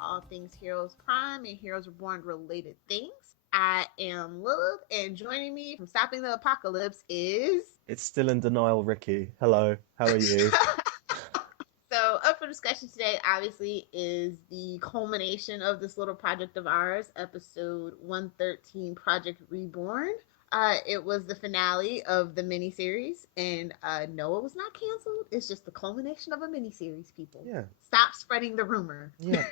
all things Heroes Prime and Heroes Reborn related things. I am Lilith, and joining me from Stopping the Apocalypse is... It's still in denial, Ricky. Hello, how are you? So, up for discussion today, obviously, is the culmination of this little project of ours, episode 113, Project Reborn. It was the finale of the miniseries, and no, it was not canceled. It's just the culmination of a miniseries, people. Yeah. Stop spreading the rumor. Yeah.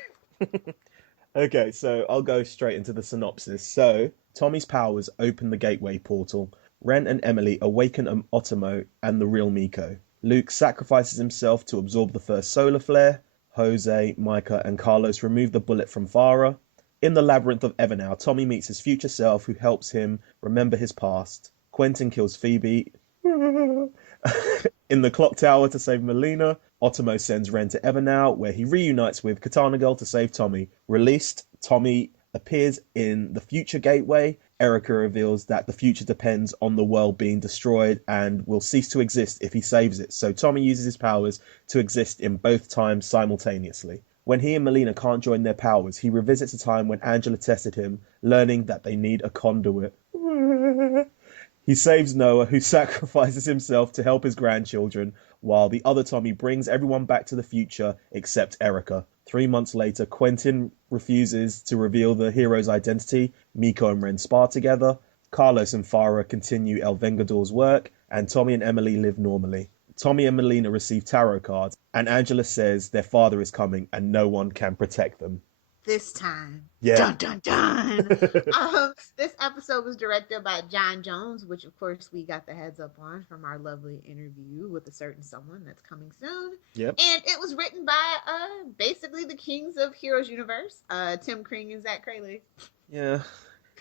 Okay, so I'll go straight into the synopsis. So, Tommy's powers open the gateway portal. Ren and Emily awaken Otomo and the real Miko. Luke sacrifices himself to absorb the first solar flare. Jose, Micah, and Carlos remove the bullet from Farah. In the labyrinth of Evernow, Tommy meets his future self who helps him remember his past. Quentin kills Phoebe in the clock tower to save Malina. Otomo sends Ren to Evernow, where he reunites with Katana Girl to save Tommy. Released, Tommy appears in the future gateway. Erica reveals that the future depends on the world being destroyed and will cease to exist if he saves it. So Tommy uses his powers to exist in both times simultaneously. When he and Malina can't join their powers, he revisits a time when Angela tested him, learning that they need a conduit. He saves Noah, who sacrifices himself to help his grandchildren, while the other Tommy brings everyone back to the future except Erica. 3 months later, Quentin refuses to reveal the hero's identity. Miko and Ren spar together. Carlos and Farah continue El Vengador's work, and Tommy and Emily live normally. Tommy and Malina receive tarot cards, and Angela says their father is coming and no one can protect them. This time. Yeah. Dun, dun, dun. This episode was directed by John Jones, which of course we got the heads up on from our lovely interview with a certain someone that's coming soon. Yep. And it was written by basically the kings of Heroes universe, Tim Kring and Zach Crayley. Yeah.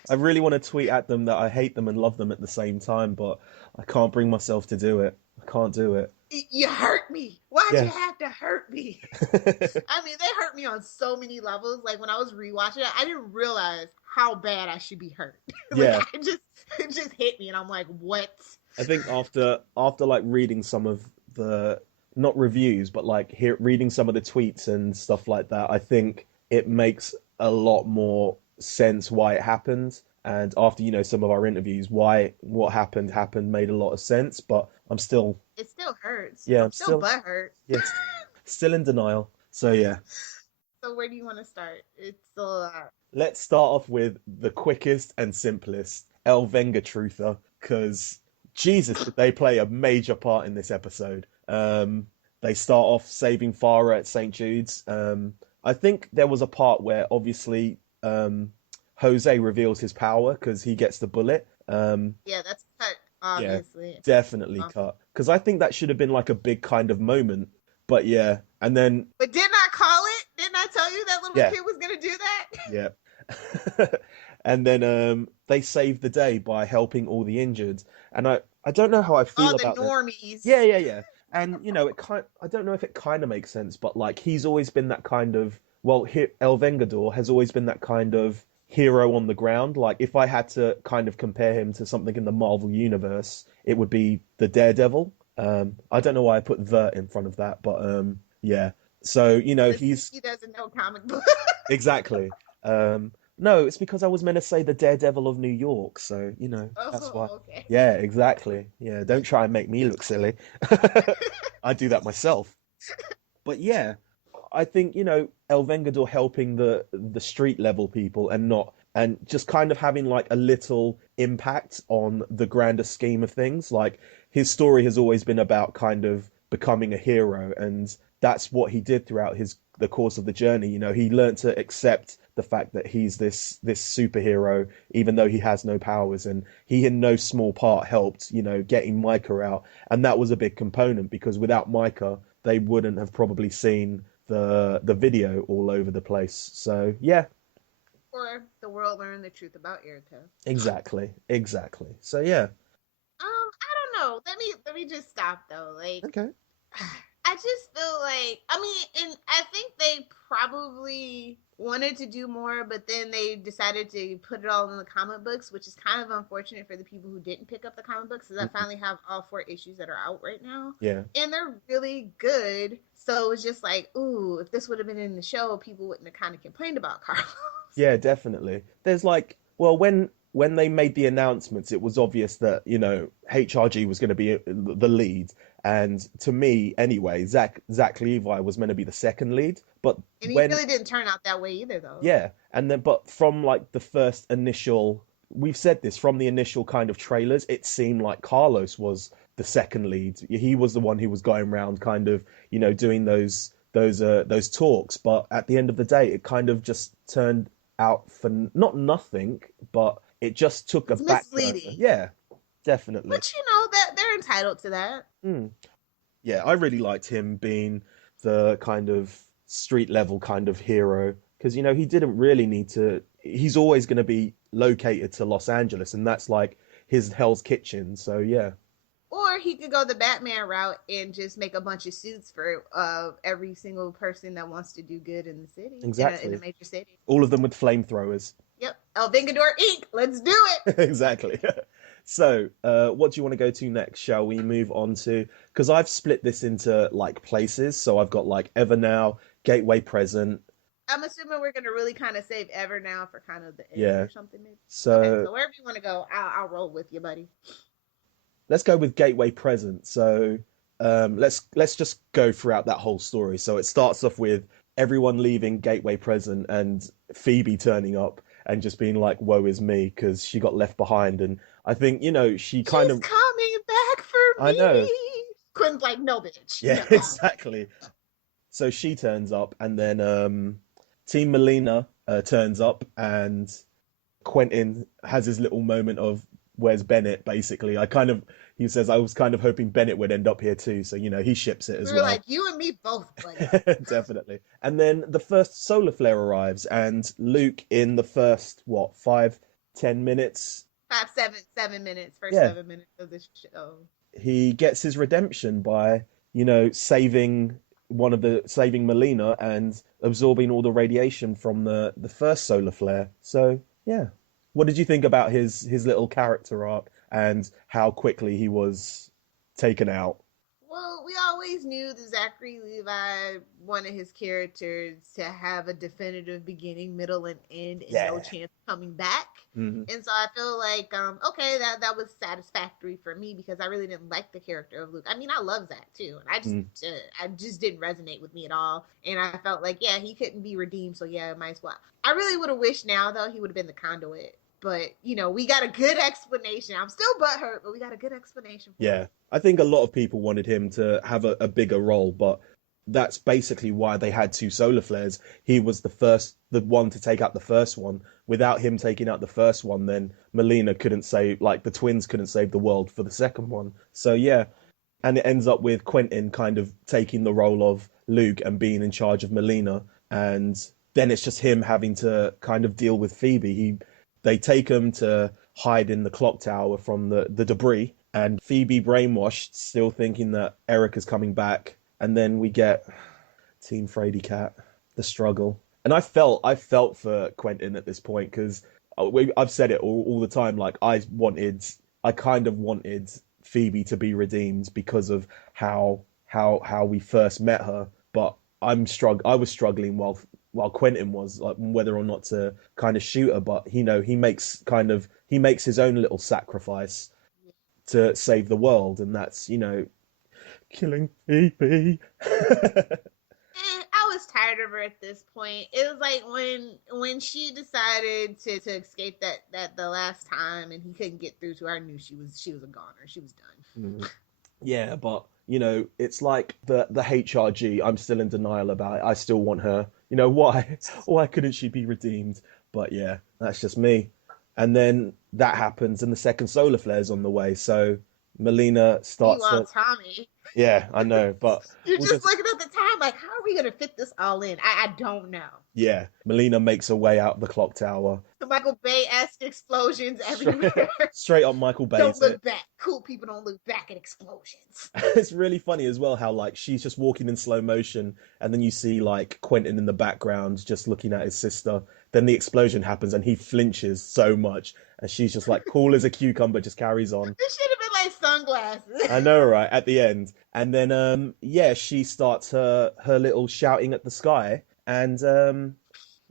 I really want to tweet at them that I hate them and love them at the same time, but I can't bring myself to do it. I can't do it. You hurt me. Why'd you have to hurt me? I mean, they hurt me on so many levels. Like when I was rewatching it, I didn't realize how bad I should be hurt. Yeah. It just hit me, and I'm like, what? I think after like reading some of the, not reviews, but like reading some of the tweets and stuff like that, I think it makes a lot more sense why it happened. And after, some of our interviews, why what happened made a lot of sense, but it still hurts. Yeah, I'm still butt hurt. Yeah, still in denial. So yeah. So where do you want to start? It's still a lot. Let's start off with the quickest and simplest, El VengaTruther, because Jesus, did they play a major part in this episode. They start off saving Farah at St. Jude's. I think there was a part where obviously Jose reveals his power because he gets the bullet. Yeah, that's cut, obviously. Yeah, definitely cut. Because I think that should have been like a big kind of moment. But yeah, and then... But didn't I call it? Didn't I tell you that little kid was going to do that? Yeah. And then they save the day by helping all the injured. And I don't know how I feel about the normies. Yeah. And, I don't know if it kind of makes sense, but like he's always been that kind of... Well, El Vengador has always been that kind of hero on the ground. Like if I had to kind of compare him to something in the Marvel universe, it would be the Daredevil. I don't know why I put the in front of that, but yeah. So he doesn't know comic book. Exactly. No, it's because I was meant to say the Daredevil of New York, so that's why. Okay. Yeah, exactly. Yeah, don't try and make me look silly. I do that myself. But yeah, I think El Vengador helping the street level people and just kind of having like a little impact on the grander scheme of things. Like his story has always been about kind of becoming a hero, and that's what he did throughout the course of the journey. He learned to accept the fact that he's this superhero, even though he has no powers, and he in no small part helped, getting Micah out, and that was a big component because without Micah, they wouldn't have probably seen the video all over the place. So yeah. Or the world learned the truth about Erica. Exactly. So yeah. I don't know. Let me just stop though. Like, okay. I just feel like, and I think they probably wanted to do more, but then they decided to put it all in the comic books, which is kind of unfortunate for the people who didn't pick up the comic books, because I finally have all 4 issues that are out right now. Yeah. And they're really good. So it's just like, ooh, if this would have been in the show, people wouldn't have kind of complained about Carlos. Yeah, definitely. There's like, well, when they made the announcements, it was obvious that, HRG was going to be the lead. And to me, anyway, Zach Levi was meant to be the second lead. But And he when, really didn't turn out that way either, though. yeah, and then, but from like the first initial, we've said this, from the initial kind of trailers, it seemed like Carlos was the second lead. He was the one who was going around kind of, doing those talks. But at the end of the day, it kind of just turned out for not nothing, but it just took It's a back burner. misleading. Yeah, definitely. But that they're entitled to that. Yeah, I really liked him being the kind of street level kind of hero because he didn't really need to. He's always going to be located to Los Angeles, and that's like his Hell's Kitchen. So yeah. Or he could go the Batman route and just make a bunch of suits for every single person that wants to do good in the city. Exactly. In a major city. All of them with flamethrowers. Yep. El Vengador Inc. Let's do it. Exactly. So, what do you want to go to next? Shall we move on to? Because I've split this into like places. So I've got like Evernow, Gateway Present. I'm assuming we're gonna really kind of save Evernow for kind of the end or something. Maybe. So, okay, so wherever you want to go, I'll roll with you, buddy. Let's go with Gateway Present. So let's just go throughout that whole story. So it starts off with everyone leaving Gateway Present and Phoebe turning up and just being like, "Woe is me," because she got left behind. And I think she kind She's of coming back for me. I know. Quinn's like, "No, bitch." Yeah, no. exactly. So she turns up, and then Team Malina turns up, and Quentin has his little moment of where's Bennett, basically. He says, I was kind of hoping Bennett would end up here too. So, he ships it as well. We're like, you and me both, buddy. Definitely. And then the first solar flare arrives, and Luke, in the first, 5-10 minutes? 7 minutes, first 7 minutes of the show. He gets his redemption by, saving Malina and absorbing all the radiation from the first solar flare. So, yeah. What did you think about his little character arc and how quickly he was taken out? Well, we always knew that Zachary Levi wanted his characters to have a definitive beginning, middle, and end, and no chance of coming back. Mm-hmm. And so I feel like, okay, that was satisfactory for me because I really didn't like the character of Luke. I mean, I love Zach too, and I just didn't resonate with me at all. And I felt like, he couldn't be redeemed, so might as well. I really would have wished now though he would have been the conduit. But, we got a good explanation. I'm still butthurt, but we got a good explanation for it. I think a lot of people wanted him to have a bigger role, but that's basically why they had 2 solar flares. He was the one to take out the first one. Without him taking out the first one, then Malina couldn't save, like the twins couldn't save the world for the second one. So yeah, and it ends up with Quentin kind of taking the role of Luke and being in charge of Malina. And then it's just him having to kind of deal with Phoebe. They take him to hide in the clock tower from the debris, and Phoebe brainwashed, still thinking that Erica's coming back. And then we get Team Frady Cat, the struggle. And I felt for Quentin at this point, because I've said it all the time, like I kind of wanted Phoebe to be redeemed because of how we first met her. But I was struggling while Quentin was, like, whether or not to kind of shoot her, but he makes his own little sacrifice to save the world, and that's killing Phoebe. I was tired of her at this point. It was like when she decided to escape that the last time, and he couldn't get through to her. I knew she was a goner. She was done. Yeah, but it's like the HRG. I'm still in denial about it. I still want her. Why couldn't she be redeemed? But yeah, that's just me. And then that happens, and the second solar flare's on the way. So Malina starts Meanwhile, to, Tommy, yeah, I know, but you're we'll just just, looking at the time like, how are we gonna fit this all in? I don't know. yeah, Malina makes her way out of the clock tower. The Michael Bay-esque explosions Straight, everywhere. straight up Michael Don't Bay's it. look back. Cool people don't look back at explosions. It's really funny as well how like she's just walking in slow motion and then you see like Quentin in the background just looking at his sister. Then the explosion happens and he flinches so much and she's just like cool as a cucumber, just carries on. This should have been like sunglasses. I know, right? At the end. And then yeah, she starts her little shouting at the sky and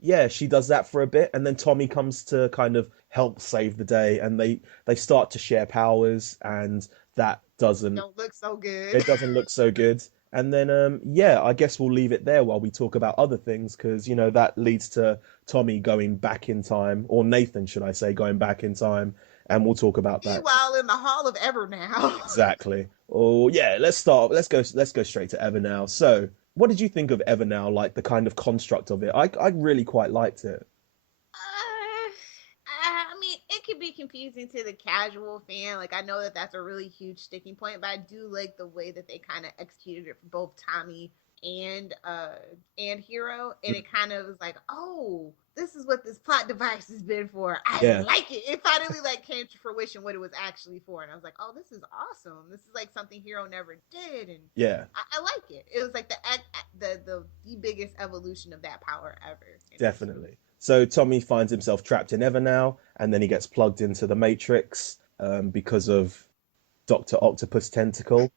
yeah, she does that for a bit and then Tommy comes to kind of help save the day and they start to share powers and that doesn't Don't look so good. it doesn't look so good. And then, yeah, I guess we'll leave it there while we talk about other things because, you know, that leads to Tommy going back in time, or Nathan, should I say, going back in time. And we'll talk about that. Meanwhile, in the Hall of Evernow. Exactly. Oh, yeah, let's start. Let's go straight to Evernow. So, what did you think of Evernow, like the kind of construct of it? I really quite liked it. I mean, it can be confusing to the casual fan. Like, I know that that's a really huge sticking point, but I do like the way that they kind of executed it for both Tommy and Hero, and it kind of was like, oh, this is what this plot device has been for. I Yeah, like it. It finally like came to fruition what it was actually for, and I was like, oh, this is awesome. This is like something Hero never did, and yeah, I like it. It was like the biggest evolution of that power ever. definitely. So Tommy finds himself trapped in Evernow, and then he gets plugged into the Matrix because of Doctor Octopus Tentacle.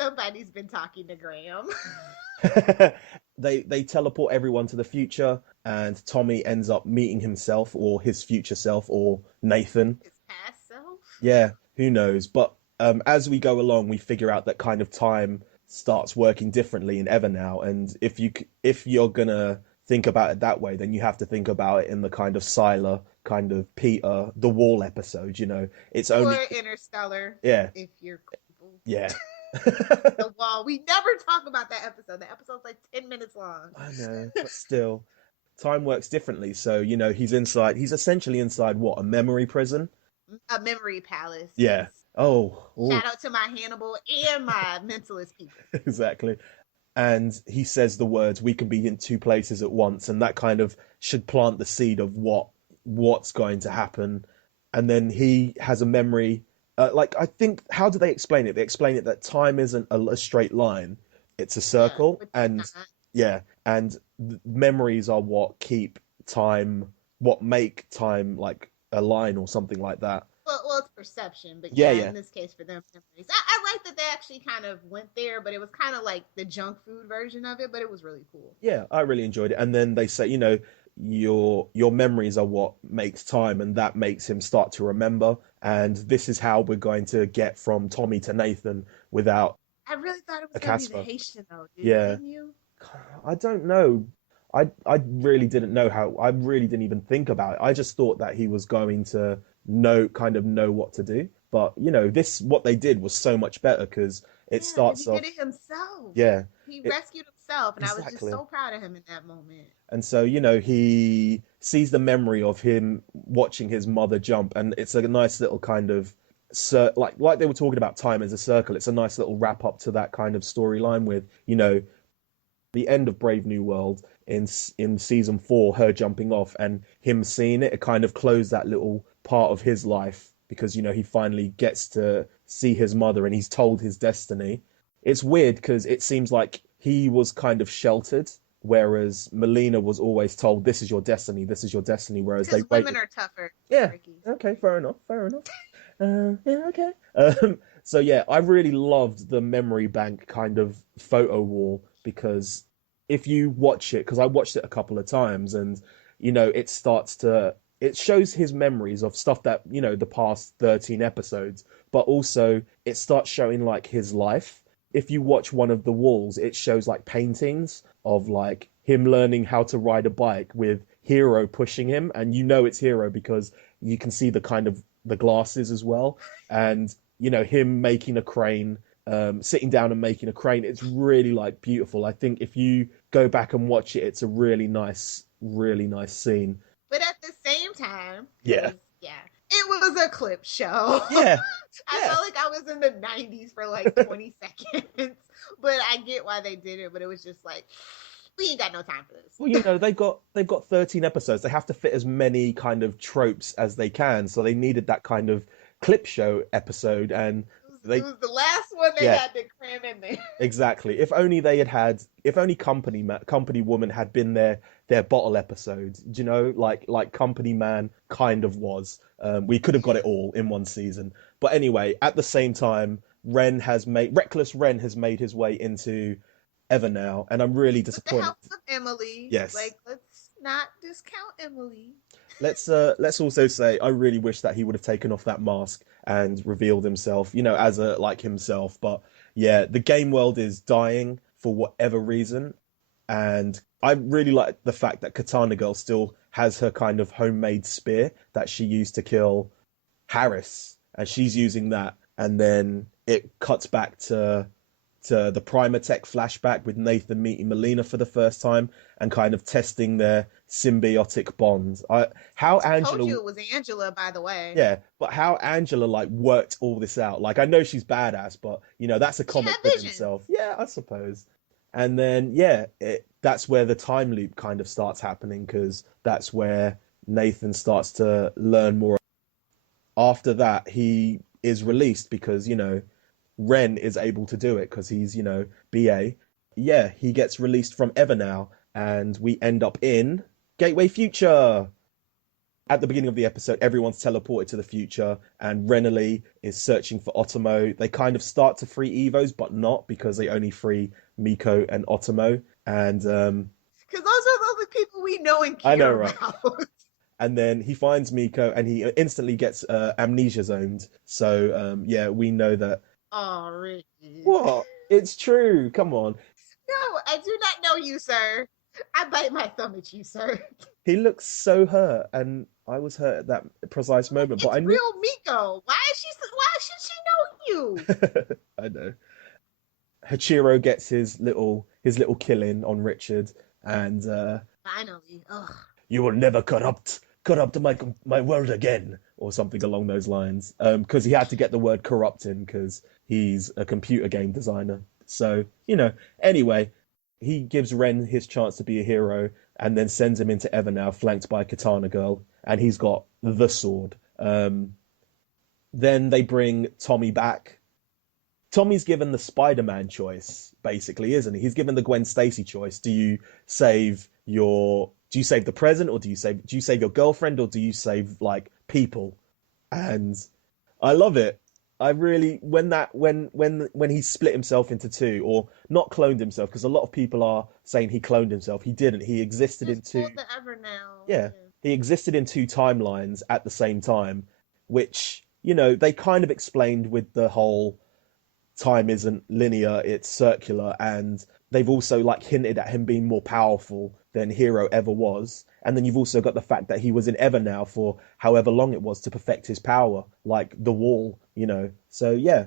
Somebody's been talking to Graham. They teleport everyone to the future, and Tommy ends up meeting himself or his future self or Nathan. His past self. Yeah, who knows? But as we go along, we figure out that kind of time starts working differently in Evernow, and if you're gonna think about it that way, then you have to think about it in the kind of Sylar, kind of Peter, the Wall episode. You know, it's Or only Interstellar, yeah, if you're cool. yeah. The Wall. We never talk about that episode. The episode's like 10 minutes long. I know, but still, time works differently. So, you know, he's essentially inside what, a memory prison? A memory palace, Yeah. yes. Oh, oh, Shout out to my Hannibal and my mentalist people. exactly. And he says the words, we can be in two places at once, and that kind of should plant the seed of what's going to happen. And then he has a memory. Like I think, how do they explain it? They explain it that time isn't a straight line; it's a Yeah, circle, which is and not. yeah, and memories are what keep time, what make time like a line or something like that. Well, it's perception, but Yeah, yeah, yeah, in this case for them, memories. I like that they actually kind of went there, but it was kind of like the junk food version of it, but it was really cool. yeah. I really enjoyed it. And then they say, you know, your memories are what makes time, and that makes him start to remember. And this is how we're going to get from Tommy to Nathan without I really thought it was a gonna be the Casper. Haitian though, Yeah, didn't you? I don't know. I really didn't know how. I really didn't even think about it. I just thought that he was going to know what to do. But you know, this what they did was so much better because it Yeah, because starts he did off. it himself. Yeah, He it, rescued himself, and I was just exactly. so proud of him in that moment. And so, you know, he sees the memory of him watching his mother jump, and it's a nice little kind of like they were talking about time as a circle. It's a nice little wrap up to that kind of storyline with, you know, the end of Brave New World in season 4, her jumping off and him seeing it. It kind of closed that little part of his life because, you know, he finally gets to see his mother and he's told his destiny. It's weird because it seems like he was kind of sheltered, whereas Melina was always told, "This is your destiny. This is your destiny." Whereas they Because women waited. are tougher, Yeah. Ricky. Okay. Fair enough. Fair enough. Yeah. Okay. So yeah, I really loved the memory bank kind of photo wall because if you watch it, because I watched it a couple of times, and you know, it shows his memories of stuff that, you know, the past 13 episodes, but also it starts showing like his life. If you watch one of the walls, it shows like paintings of like him learning how to ride a bike with Hero pushing him, and you know it's Hero because you can see the kind of the glasses as well, and you know him making a crane, sitting down and making a crane. It's really like beautiful. I think if you go back and watch it, it's a really nice scene. But at the same time, Yeah, because yeah, it was a clip show. Yeah, I yeah. felt like I was in the 90s for like 20 seconds, but I get why they did it. But it was just like, we ain't got no time for this. Well, they've got 13 episodes. They have to fit as many kind of tropes as they can, so they needed that kind of clip show episode, and It they was the last one they yeah, had to cram in there. exactly. If only Company Woman had been their bottle episode. Do you know, like Company Man kind of was. We could have got it all in one season. But anyway, at the same time, Reckless Ren has made his way into Evernow, and I'm really With the disappointed. help of Emily. Yes. Like, let's not discount Emily. Let's also say I really wish that he would have taken off that mask and revealed himself, as a like himself. But yeah, the game world is dying for whatever reason, and I really like the fact that Katana Girl still has her kind of homemade spear that she used to kill Harris, and she's using that, and then it cuts back to the Primatech flashback with Nathan meeting Malina for the first time and kind of testing their symbiotic bonds. How Told Angela, you it was Angela, by the way. yeah, but how Angela like worked all this out. Like I know she's badass, but that's a She comic had within vision. itself. Yeah, I suppose. And then yeah, that's where the time loop kind of starts happening because that's where Nathan starts to learn more. After that, he is released because Ren is able to do it because he's, BA. Yeah, he gets released from Evernow, and we end up in Gateway Future. At the beginning of the episode, everyone's teleported to the future, and Renly is searching for Otomo. They kind of start to free Evos, but not because they only free Miko and Otomo. And Because those are the only people we know and I know, care right? about. And then he finds Miko, and he instantly gets Amnesia Zoned. So yeah, we know that. Oh, Ricky. What? It's true. Come on. No, I do not know you, sir. I bite my thumb at you, sir. He looks so hurt, and I was hurt at that precise Like, moment. But it's I knew. real Miko. Why should she know you? I know. Hachiro gets his little kill in on Richard, and Finally. Ugh. you will never corrupt my world again, or something along those lines. Because he had to get the word corrupt in because he's a computer game designer. So anyway, he gives Ren his chance to be a hero, and then sends him into Evernow, flanked by Katana Girl, and he's got the sword. Then they bring Tommy back. Tommy's given the Spider-Man choice, basically, isn't he? He's given the Gwen Stacy choice. Do you save the present, or do you save your girlfriend, or do you save like people? And I love it. I really when he split himself into two, or not cloned himself, because a lot of people are saying he cloned himself. He didn't. He existed in Just two. pulled the Evernow. Yeah, Yeah. he existed in two timelines at the same time, which they kind of explained with the whole time isn't linear, it's circular, and they've also like hinted at him being more powerful than Hero ever was. And then you've also got the fact that he was in Evernow for however long it was to perfect his power, like the wall. So yeah,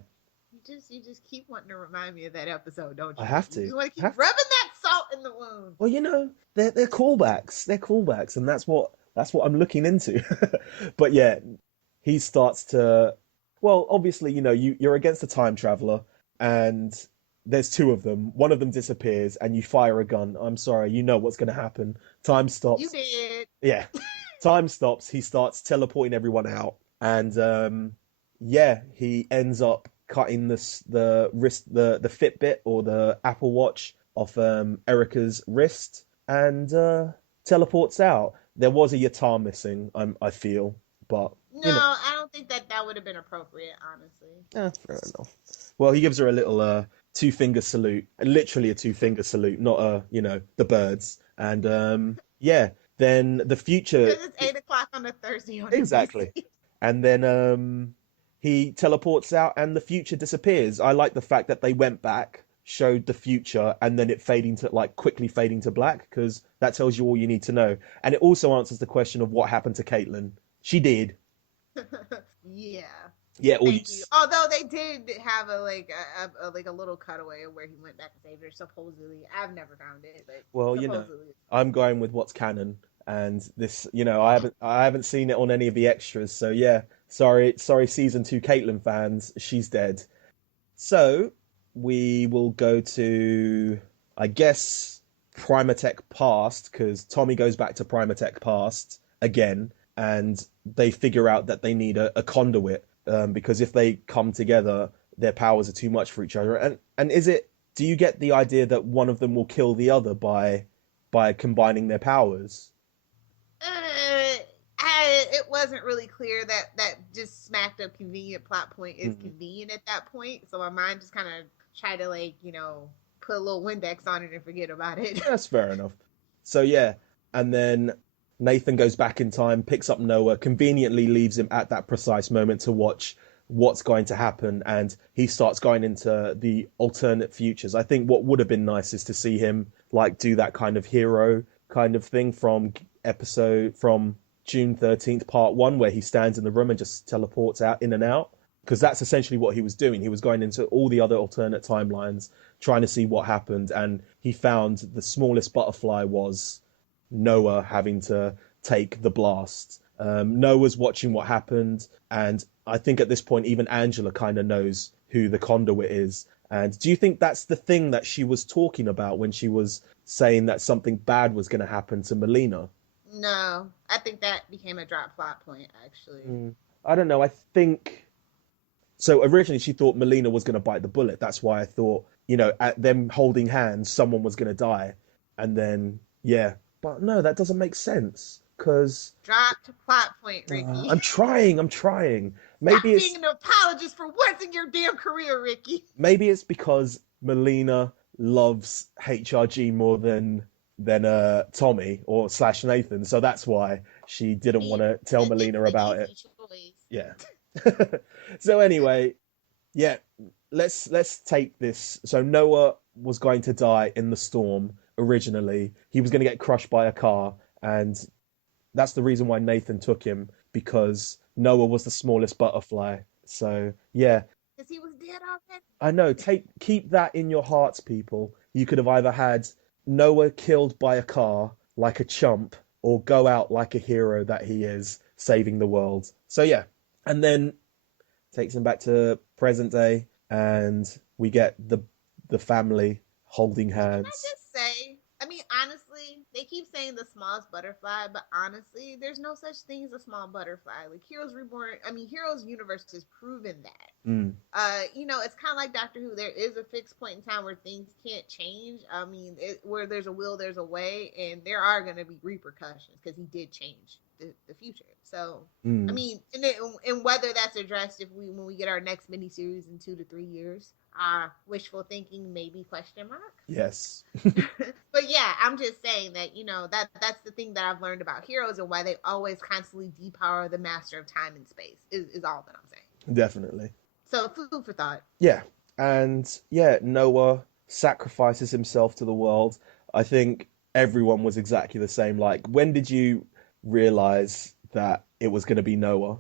You just keep wanting to remind me of that episode, don't I you? have You to. just want to I keep have to. rubbing that salt in the wound. Well, they're callbacks. They're callbacks, and that's what I'm looking into. But yeah, he starts to. Well, obviously, you're against a time traveler, and there's two of them. One of them disappears, and you fire a gun. I'm sorry, you know what's going to happen. Time You stops. did. Yeah, time stops. He starts teleporting everyone out, and yeah, he ends up cutting the wrist, the Fitbit or the Apple Watch off Erica's wrist, and teleports out. There was a Yatar missing, I feel, but No, I don't think that would have been appropriate, honestly. fair enough. Well, he gives her a little two finger salute, literally a two-finger salute, not the birds, and yeah. Then the future. Because it's 8 o'clock on a Thursday on Exactly. NBC. And then he teleports out and the future disappears. I like the fact that they went back, showed the future, and then it quickly fading to black, because that tells you all you need to know. And it also answers the question of what happened to Caitlin. She did. Yeah. Yeah, or Thank you. Although they did have a little cutaway of where he went back and saved her. Supposedly, I've never found it, but well, supposedly. I'm going with what's canon, and this, I haven't seen it on any of the extras, so yeah, Sorry, season 2 Caitlyn fans, she's dead. So we will go to, I guess, Primatech Past, because Tommy goes back to Primatech Past again, and they figure out that they need a conduit, because if they come together, their powers are too much for each other. And is it? Do you get the idea that one of them will kill the other by combining their powers? Uh, it wasn't really clear that just smacked up convenient plot point is Mm. convenient at that point. So my mind just kind of tried to like put a little Windex on it and forget about it. That's fair enough. So yeah, and then Nathan goes back in time, picks up Noah, conveniently leaves him at that precise moment to watch what's going to happen, and he starts going into the alternate futures. I think what would have been nice is to see him like do that kind of hero kind of thing from June 13th, part one, where he stands in the room and just teleports out in and out. Because that's essentially what he was doing. He was going into all the other alternate timelines, trying to see what happened, and he found the smallest butterfly was Noah having to take the blast. Noah's watching what happened, and I think at this point, even Angela kind of knows who the conduit is. And do you think that's the thing that she was talking about when she was saying that something bad was going to happen to Malina? No, I think that became a drop plot point actually. I don't know. I think so. Originally, she thought Malina was going to bite the bullet. That's why I thought, at them holding hands, someone was going to die. And then, yeah. But no, that doesn't make sense. Because Dropped plot point, Ricky. I'm trying. Stop Maybe being it's an apologist for once in your damn career, Ricky. maybe it's because Melina loves HRG more than Tommy or slash Nathan, so that's why she I didn't want mean, to tell it's Melina the about it. easy choice. Yeah. So anyway, yeah, let's take this. So Noah was going to die in the storm originally. He was going to get crushed by a car, and that's the reason why Nathan took him, because Noah was the smallest butterfly. So yeah, Because he was dead already. I know. Keep that in your hearts, people. You could have either had Noah killed by a car like a chump, or go out like a hero that he is, saving the world. So yeah, and then takes him back to present day, and we get the family holding Can I hands. just say, I mean, honestly, they keep saying the smallest butterfly, but honestly, there's no such thing as a small butterfly. Like Heroes Reborn, I mean, Heroes Universe has proven that. Mm. It's kind of like Doctor Who. There is a fixed point in time where things can't change. I mean, where there's a will, there's a way, and there are going to be repercussions because he did change the future. So, I Mm. mean, and whether that's addressed if when we get our next miniseries in 2 to 3 years, wishful thinking, maybe question mark. Yes. But yeah, I'm just saying that that's the thing that I've learned about heroes and why they always constantly depower the master of time and space is all that I'm saying. Definitely. So food for thought. Yeah. And yeah, Noah sacrifices himself to the world. I think everyone was exactly the same. Like, when did you realize that it was going to be Noah?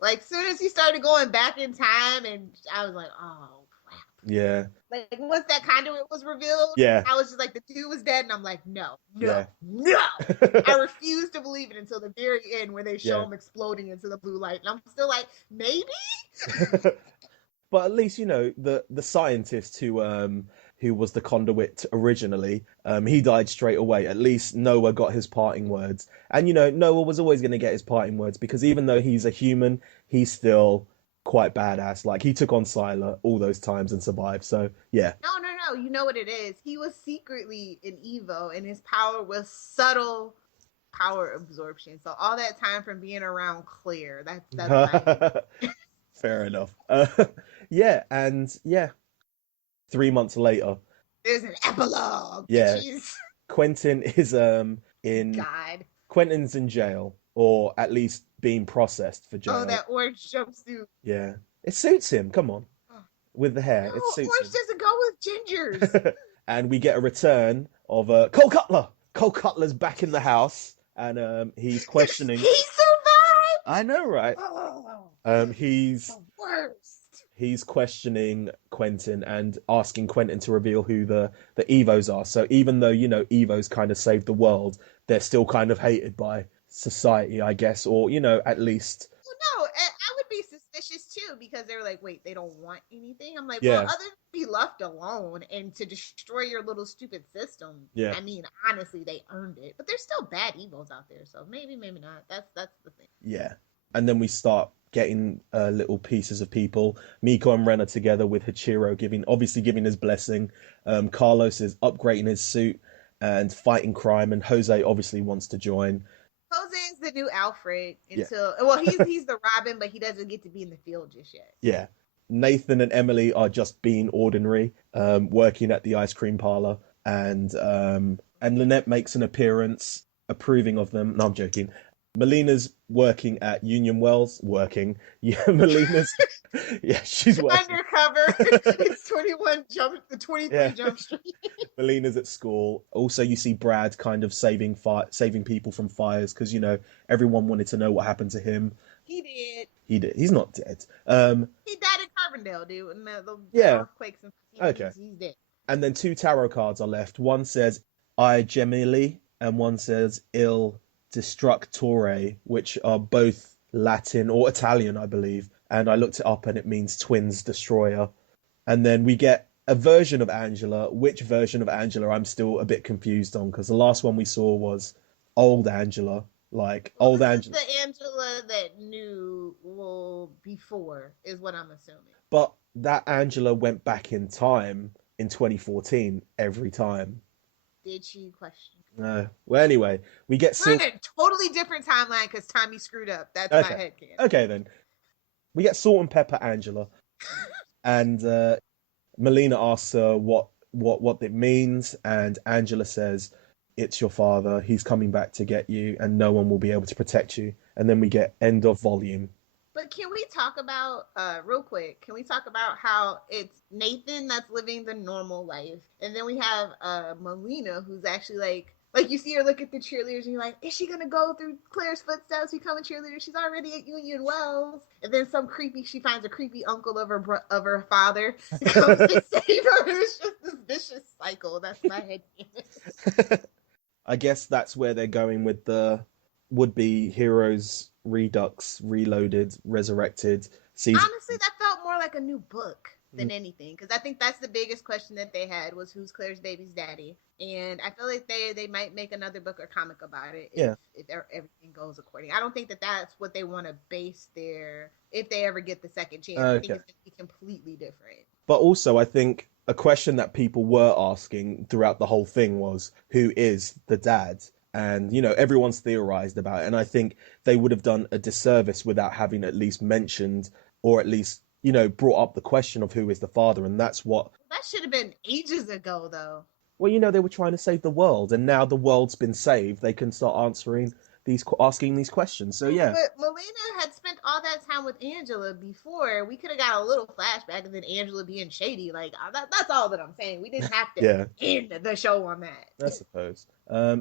Like soon as he started going back in time, and I was like, oh crap. Yeah. Like once that conduit was revealed, Yeah. I was just like, the dude was dead, and I'm like, no, no, Yeah. no. I refuse to believe it until the very end where they show Yeah. him exploding into the blue light, and I'm still like, maybe. But at least the scientist who was the conduit originally, he died straight away. At least Noah got his parting words, and Noah was always going to get his parting words, because even though he's a human, he's still quite badass. Like, he took on Sylar all those times and survived. So yeah. No, no, no. You know what it is? He was secretly an Evo, and his power was subtle power absorption. So all that time from being around Claire, that's science. Fair enough. Yeah, and yeah, 3 months later, There's an epilogue, yeah, bitches. Quentin is in God. Quentin's in jail, or at least being processed for Oh, jail. that orange jumpsuit. Yeah, it suits him. Come on, Oh, with the hair, it no, suits orange him. doesn't go with gingers. And we get a return of Cole Cutler. Cole Cutler's back in the house, and he's He questioning. survived. I know, right? Oh, He's the worst. he's questioning Quentin and asking Quentin to reveal who the Evos are. So even though Evos kind of saved the world, they're still kind of hated by society, I guess, or at least. Well, no, I because they were like, wait, they don't want anything. I'm like, well, Yeah, other than be left alone and to destroy your little stupid system. yeah, I mean, honestly, they earned it, but there's still bad evils out there. So maybe not. That's the thing. yeah. And then we start getting little pieces of people. Miko and Ren are together with Hachiro obviously giving his blessing. Carlos is upgrading his suit and fighting crime, and Jose obviously wants to join. Jose's the new Alfred Yeah, until well, he's the Robin, but he doesn't get to be in the field just yet. yeah. Nathan and Emily are just being ordinary, working at the ice cream parlor, and Lynette makes an appearance, approving of them. No, I'm joking. Melina's working at Union Wells. Working, yeah. Melina's, yeah, she's working. Undercover. It's 23 Yeah, Jump Street. Melina's at school. Also, you see Brad kind of saving people from fires because everyone wanted to know what happened to him. He did. He did. He's not dead. He died in Carbondale, dude. And the Yeah. earthquakes and Okay. he's dead. And then two tarot cards are left. One says I Gemili and one says Il Destructore, which are both Latin or Italian, I believe. And I looked it up and it means twins destroyer. And then we get a version of Angela. Which version of Angela I'm still a bit confused on because the last one we saw was old Angela. Like Well, old this Angela. is the Angela that knew before, is what I'm assuming. But that Angela went back in time in 2014 every time. Did she question? No. Well, anyway, we get We're in a totally different timeline because Tommy screwed up. That's my Okay. headcanon. Okay, then. We get Salt and Pepper Angela, and Melina asks her what it means, and Angela says, "It's your father. He's coming back to get you, and no one will be able to protect you." And then we get end of volume. But can we talk about real quick? Can we talk about how it's Nathan that's living the normal life, and then we have Malina who's actually like you see her look at the cheerleaders and you're like, is she gonna go through Claire's footsteps, become a cheerleader? She's already at Union Wells, and then she finds a creepy uncle of her father comes to save her. It's just this vicious cycle. That's my head. I guess that's where they're going with the would-be heroes Redux, Reloaded, Resurrected season. Honestly, that felt more like a new book than anything, because I think that's the biggest question that they had was who's Claire's baby's daddy, and I feel like they might make another book or comic about it if everything goes according. I don't think that that's what they want to base their if they ever get the second chance. I think it's going to be completely different. But also, I think a question that people were asking throughout the whole thing was who is the dad? And everyone's theorized about it, and I think they would have done a disservice without having at least mentioned or at least brought up the question of who is the father. And that's what that should have been ages ago, though. well, they were trying to save the world, and now the world's been saved, they can start asking these questions. So yeah. But Malina had spent all that time with Angela before. We could have got a little flashback and then Angela being shady. Like that's all that I'm saying. We didn't have to end the show on that. I suppose.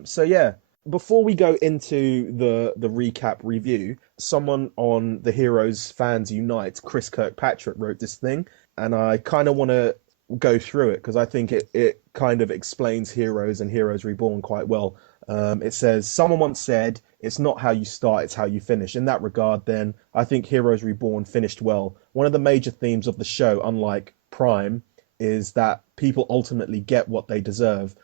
So yeah, before we go into the recap review, someone on the Heroes Fans Unite, Chris Kirkpatrick, wrote this thing, and I kind of want to go through it because I think it kind of explains Heroes and Heroes Reborn quite well. It says, someone once said, it's not how you start, it's how you finish. In that regard, then, I think Heroes Reborn finished well. One of the major themes of the show, unlike Prime, is that people ultimately get what they deserve.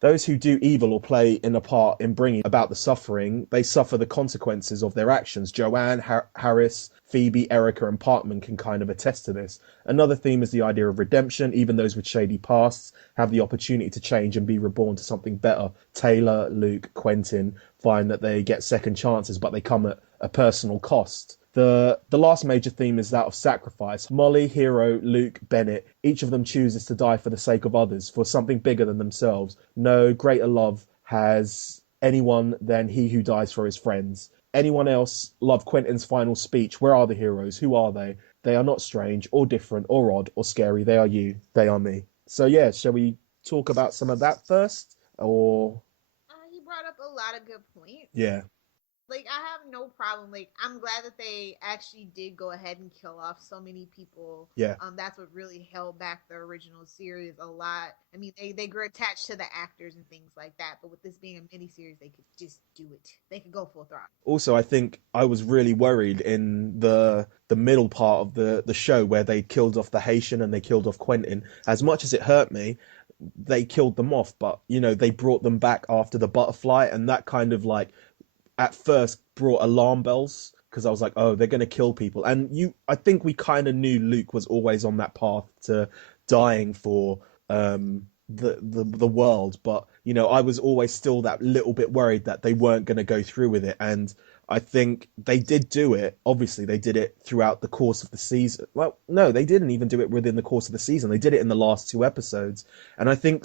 Those who do evil or play in a part in bringing about the suffering, they suffer the consequences of their actions. Joanne, Harris, Phoebe, Erica, and Parkman can kind of attest to this. Another theme is the idea of redemption. Even those with shady pasts have the opportunity to change and be reborn to something better. Taylor, Luke, Quentin find that they get second chances, but they come at a personal cost. The last major theme is that of sacrifice. Molly, Hero, Luke, Bennett, each of them chooses to die for the sake of others, for something bigger than themselves. No greater love has anyone than he who dies for his friends. Anyone else love Quentin's final speech? Where are the heroes? Who are they? They are not strange, or different, or odd, or scary. They are you. They are me. So yeah, shall we talk about some of that first? Or He brought up a lot of good points. yeah. Like, I have no problem. Like, I'm glad that they actually did go ahead and kill off so many people. Yeah. That's what really held back the original series a lot. I mean, they grew attached to the actors and things like that, but with this being a miniseries, they could just do it. They could go full throttle. Also, I think I was really worried in the middle part of the show where they killed off the Haitian and they killed off Quentin. As much as it hurt me, they killed them off, but they brought them back after the butterfly, and that kind of like at first brought alarm bells because I was like, oh, they're going to kill people. And I think we kind of knew Luke was always on that path to dying for the world, but I was always still that little bit worried that they weren't going to go through with it. And I think they did do it. Obviously, they did it throughout the course of the season. Well, no, they didn't even do it within the course of the season. They did it in the last two episodes. And I think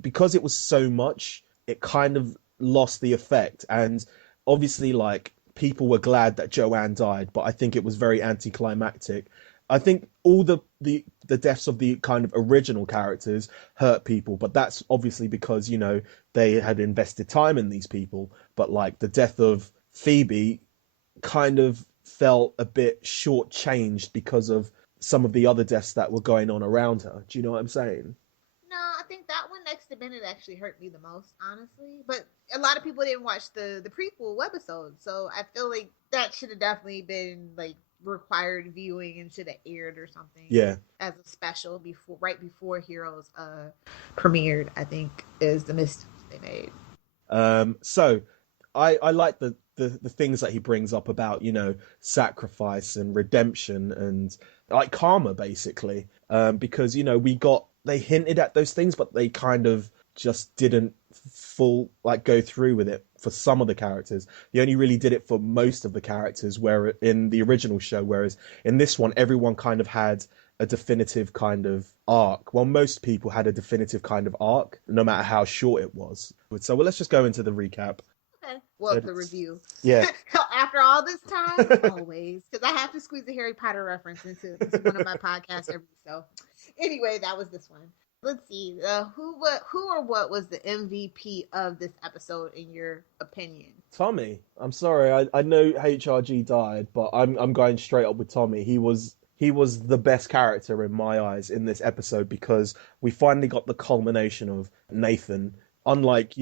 because it was so much, it kind of lost the effect. And obviously, like, people were glad that Joanne died, but I think it was very anticlimactic. I think all the deaths of the kind of original characters hurt people, but that's obviously because they had invested time in these people. But like the death of Phoebe kind of felt a bit shortchanged because of some of the other deaths that were going on around her. Do you know what I'm saying? No, I think that one next to Bennett actually hurt me the most, honestly. But a lot of people didn't watch the prequel webisode, so I feel like that should have definitely been like required viewing and should have aired or something Yeah. as a special right before Heroes premiered. I think is the mistake they made. So I like the things that he brings up about sacrifice and redemption and like karma basically, because they hinted at those things, but they kind of just didn't go through with it for some of the characters. They only really did it for most of the characters, where in the original show, whereas in this one everyone kind of had a definitive kind of arc. Well, most people had a definitive kind of arc, no matter how short it was. So let's just go into the recap. Okay. Well, the review. Yeah. After all this time, always, because I have to squeeze a Harry Potter reference into one of my podcasts every so. Anyway, that was this one. Let's see. Who or what was the MVP of this episode in your opinion? Tommy. I'm sorry. I know HRG died, but I'm going straight up with Tommy. He was the best character in my eyes in this episode because we finally got the culmination of Nathan. Unlike,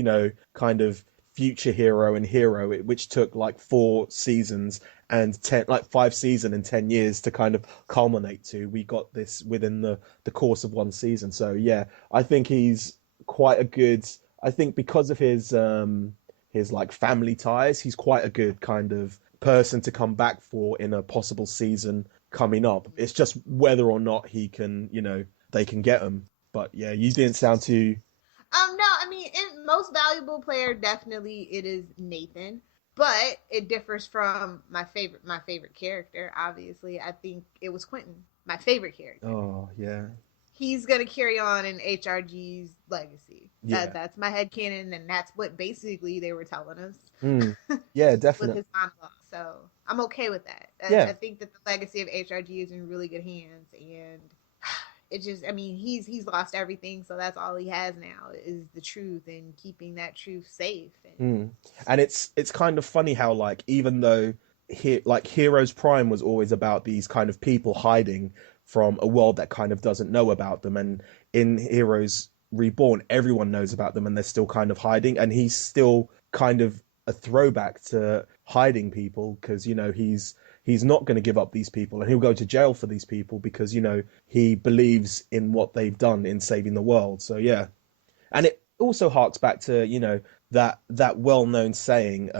kind of Future Hero and Hero, which took like 4 seasons and 5 seasons and 10 years to kind of culminate to. We got this within the course of one season. So yeah, I think he's quite a good. I think because of his like family ties, he's quite a good kind of person to come back for in a possible season coming up. It's just whether or not he can, they can get him. But yeah, you didn't sound too. No, I mean, most valuable player, definitely it is Nathan, but it differs from my favorite character. Obviously, I think it was Quentin, my favorite character. Oh yeah. He's gonna carry on in HRG's legacy. Yeah. That's my headcanon, and that's what basically they were telling us. Yeah, definitely. With his monologue, so I'm okay with that. Yeah. I think that the legacy of HRG is in really good hands, and it just, I mean, he's lost everything, so that's all he has now is the truth and keeping that truth safe. And it's kind of funny how like even though Heroes Prime was always about these kind of people hiding from a world that kind of doesn't know about them, and in Heroes Reborn everyone knows about them and they're still kind of hiding, and he's still kind of a throwback to hiding people because he's not going to give up these people, and he'll go to jail for these people because he believes in what they've done in saving the world. So yeah, and it also harks back to that well-known saying,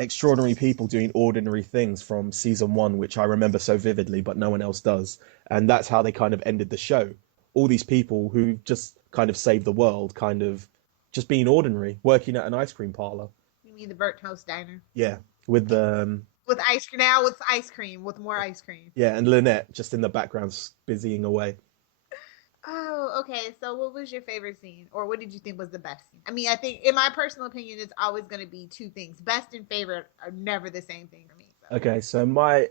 extraordinary people doing ordinary things from season 1, which I remember so vividly but no one else does, and that's how they kind of ended the show. All these people who just kind of saved the world, kind of just being ordinary, working at an ice cream parlor. You mean the Burnt Toast Diner? Yeah, with ice cream now, with ice cream, with more ice cream. Yeah, and Lynette just in the background busying away. Oh, okay. So what was your favorite scene? Or what did you think was the best scene? I mean, I think, in my personal opinion, it's always going to be two things. Best and favorite are never the same thing for me. So. Okay, so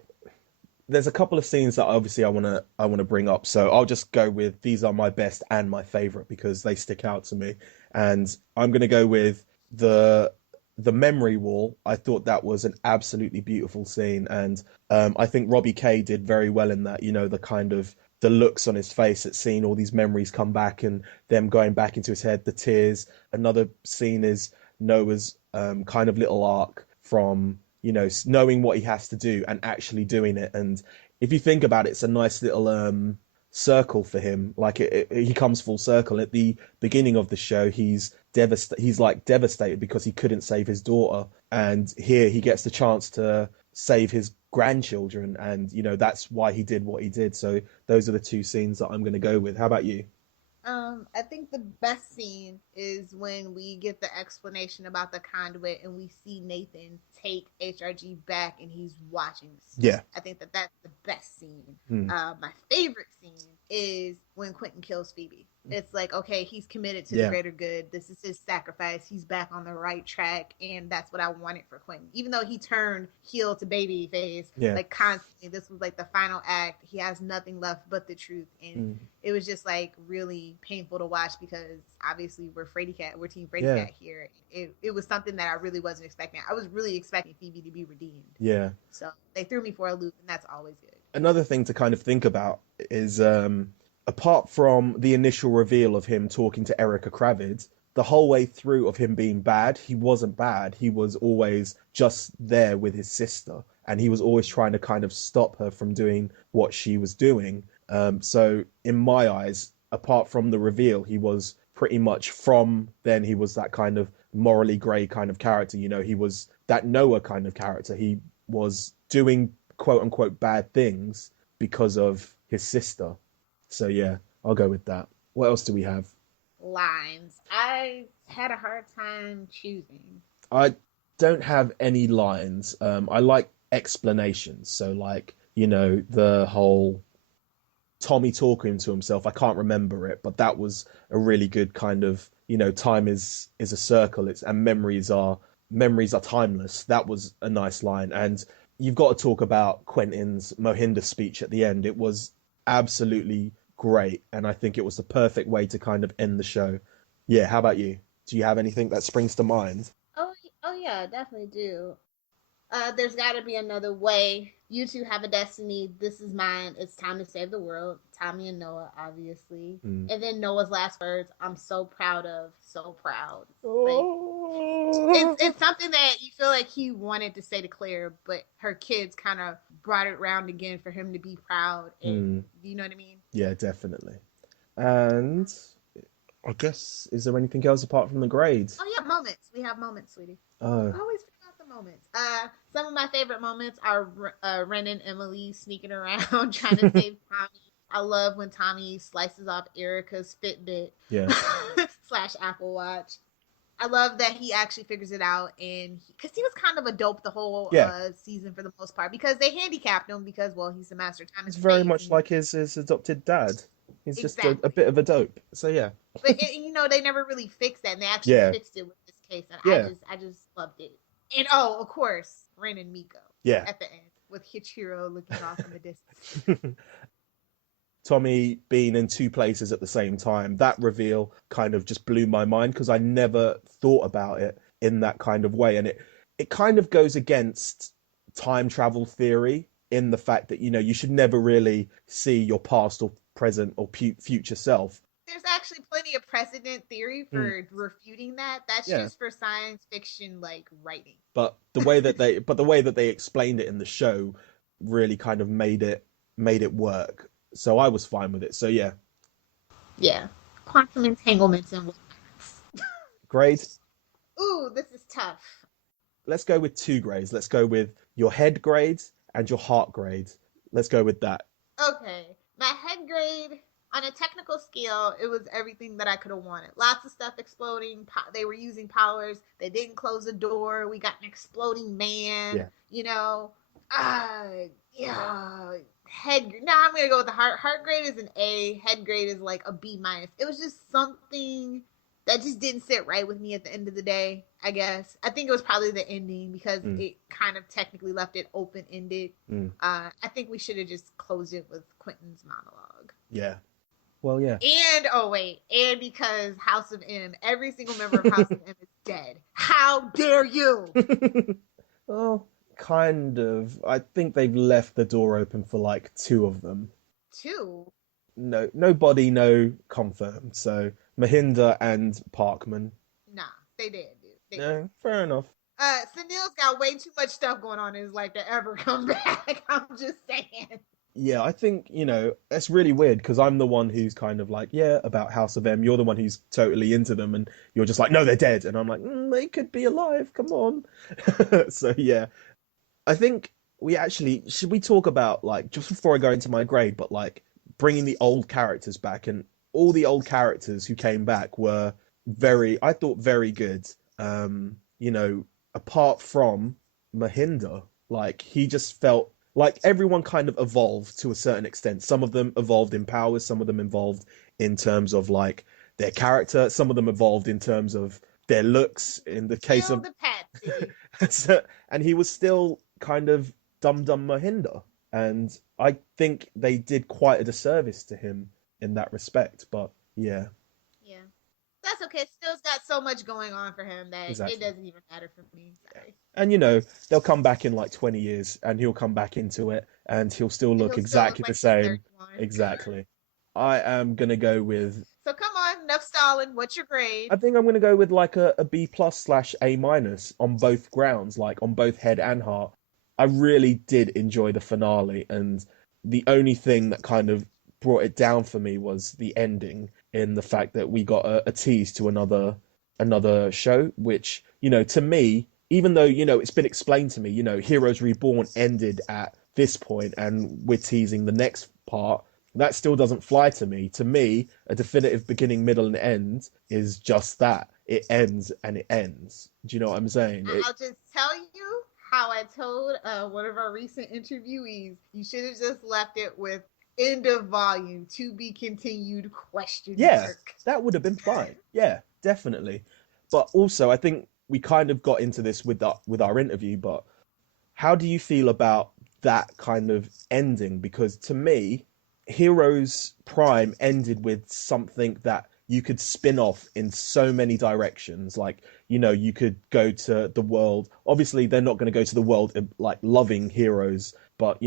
there's a couple of scenes that obviously I wanna bring up. So I'll just go with these are my best and my favorite because they stick out to me. And I'm gonna go with the the memory wall, I thought that was an absolutely beautiful scene, and I think Robbie Kay did very well in that. The kind of the looks on his face at seeing all these memories come back and them going back into his head, the tears. Another scene is Noah's kind of little arc from knowing what he has to do and actually doing it. And if you think about it, it's a nice little circle for him. Like he comes full circle at the beginning of the show. He's devastated because he couldn't save his daughter, and here he gets the chance to save his grandchildren, and that's why he did what he did. So those are the two scenes that I'm going to go with. How about you? I think the best scene is when we get the explanation about the conduit and we see Nathan take HRG back and he's watching. Yeah. I think that's the best scene. Hmm. My favorite scene is when Quentin kills Phoebe. It's like, okay, he's committed to the greater good. This is his sacrifice. He's back on the right track, and that's what I wanted for Quentin. Even though he turned heel to baby face, like constantly, this was like the final act. He has nothing left but the truth, and it was just like really painful to watch because obviously we're Team Frady Cat here. It was something that I really wasn't expecting. I was really expecting Phoebe to be redeemed. Yeah. So they threw me for a loop, and that's always good. Another thing to kind of think about is apart from the initial reveal of him talking to Erica Kravitz, the whole way through of him being bad, he wasn't bad. He was always just there with his sister, and he was always trying to kind of stop her from doing what she was doing. So in my eyes, apart from the reveal, he was pretty much from then he was that kind of morally grey kind of character. He was that Noah kind of character. He was doing quote unquote bad things because of his sister. So yeah, I'll go with that. What else do we have? Lines. I had a hard time choosing. I don't have any lines. I like explanations. So like, the whole Tommy talking to himself. I can't remember it, but that was a really good kind of, time is a circle. And memories are timeless. That was a nice line. And you've got to talk about Quentin's Mohinder speech at the end. It was absolutely great, and I think it was the perfect way to kind of end the show. Yeah, how about you? Do you have anything that springs to mind? Oh yeah, I definitely do. There's got to be another way. You two have a destiny. This is mine. It's time to save the world. Tommy and Noah, obviously. And then Noah's last words, I'm so proud of. So proud. Like, it's something that you feel like he wanted to say to Claire, but her kids kind of brought it round again for him to be proud. And you know what I mean? Yeah, definitely. And I guess, is there anything else apart from the grades? Oh yeah, moments. We have moments, sweetie. Oh. I always forgot the moments. Some of my favorite moments are Ren and Emily sneaking around trying to save Tommy. I love when Tommy slices off Erica's Fitbit slash Apple Watch. I love that he actually figures it out, and because he was kind of a dope the whole season for the most part, because they handicapped him because, well, he's the master time. It's very much like his adopted dad. He's just a bit of a dope. So yeah. But they never really fixed that, and they actually fixed it with this case, and I just loved it. And of course, Ren and Miko. Yeah. At the end with Hachiro looking off in the distance. Tommy being in two places at the same time, that reveal kind of just blew my mind because I never thought about it in that kind of way. And it kind of goes against time travel theory in the fact that, you should never really see your past or present or future self. There's actually plenty of precedent theory for refuting that. That's just for science fiction, like, writing. But the way that they explained it in the show really kind of made it work. So I was fine with it. So yeah. Yeah. Quantum entanglements and whatnot. Grade? Ooh, this is tough. Let's go with 2 grades. Let's go with your head grade and your heart grade. Let's go with that. Okay. My head grade, on a technical scale, it was everything that I could have wanted. Lots of stuff exploding. They were using powers. They didn't close the door. We got an exploding man. Yeah. I'm gonna go with the heart. Heart grade is an A. Head grade is like a B minus. It was just something that just didn't sit right with me at the end of the day, I guess. I think it was probably the ending because it kind of technically left it open ended. I think we should have just closed it with Quentin's monologue. Yeah. Well, yeah. And because House of M, every single member of House of M is dead. How dare you? Oh, kind of. I think they've left the door open for like two of them. Two? No, nobody, no confirmed. So Mahinda and Parkman. Nah, they did, dude. They did. No, fair enough. Sunil's got way too much stuff going on in his life to ever come back. I'm just saying. Yeah, I think, it's really weird because I'm the one who's kind of like, yeah, about House of M. You're the one who's totally into them, and you're just like, no, they're dead. And I'm like, they could be alive. Come on. So, yeah, I think should we talk about, like, just before I go into my grade, but like bringing the old characters back, and all the old characters who came back were I thought, very good. You know, apart from Mahinda, like, he just felt like everyone kind of evolved to a certain extent. Some of them evolved in powers, some of them evolved in terms of like their character, some of them evolved in terms of their looks. In the case Still of the Patsy. and he was still kind of Dum Dum Mahinda, and I think they did quite a disservice to him in that respect. But yeah, Yeah. That's okay. Still's got so much going on for him that it exactly. doesn't even matter for me. Sorry. And they'll come back in like 20 years and he'll come back into it and he'll still And look he'll still look exactly the like he's same. 31. Exactly. I am going to go with, So come on, enough stalling. What's your I grade? think I'm going to go with like a B plus slash A minus on both grounds, like on both head and heart. I really did enjoy the finale, and the only thing that kind of brought it down for me was the ending, in the fact that we got a tease to another show, which, to me, even though, it's been explained to me, Heroes Reborn ended at this point and we're teasing the next part, that still doesn't fly to me. To me, a definitive beginning, middle, and end is just that. It ends and it ends. Do you know what I'm saying? I'll just tell you how I told one of our recent interviewees. You should have just left it with end of volume to be continued question Yeah, mark. that would have been fine. Yeah, definitely. But also, I think we kind of got into this with our interview, but how do you feel about that kind of ending? Because to me, Heroes Prime ended with something that you could spin off in so many directions. Like, you could go to the world. Obviously, they're not going to go to the world like loving heroes, but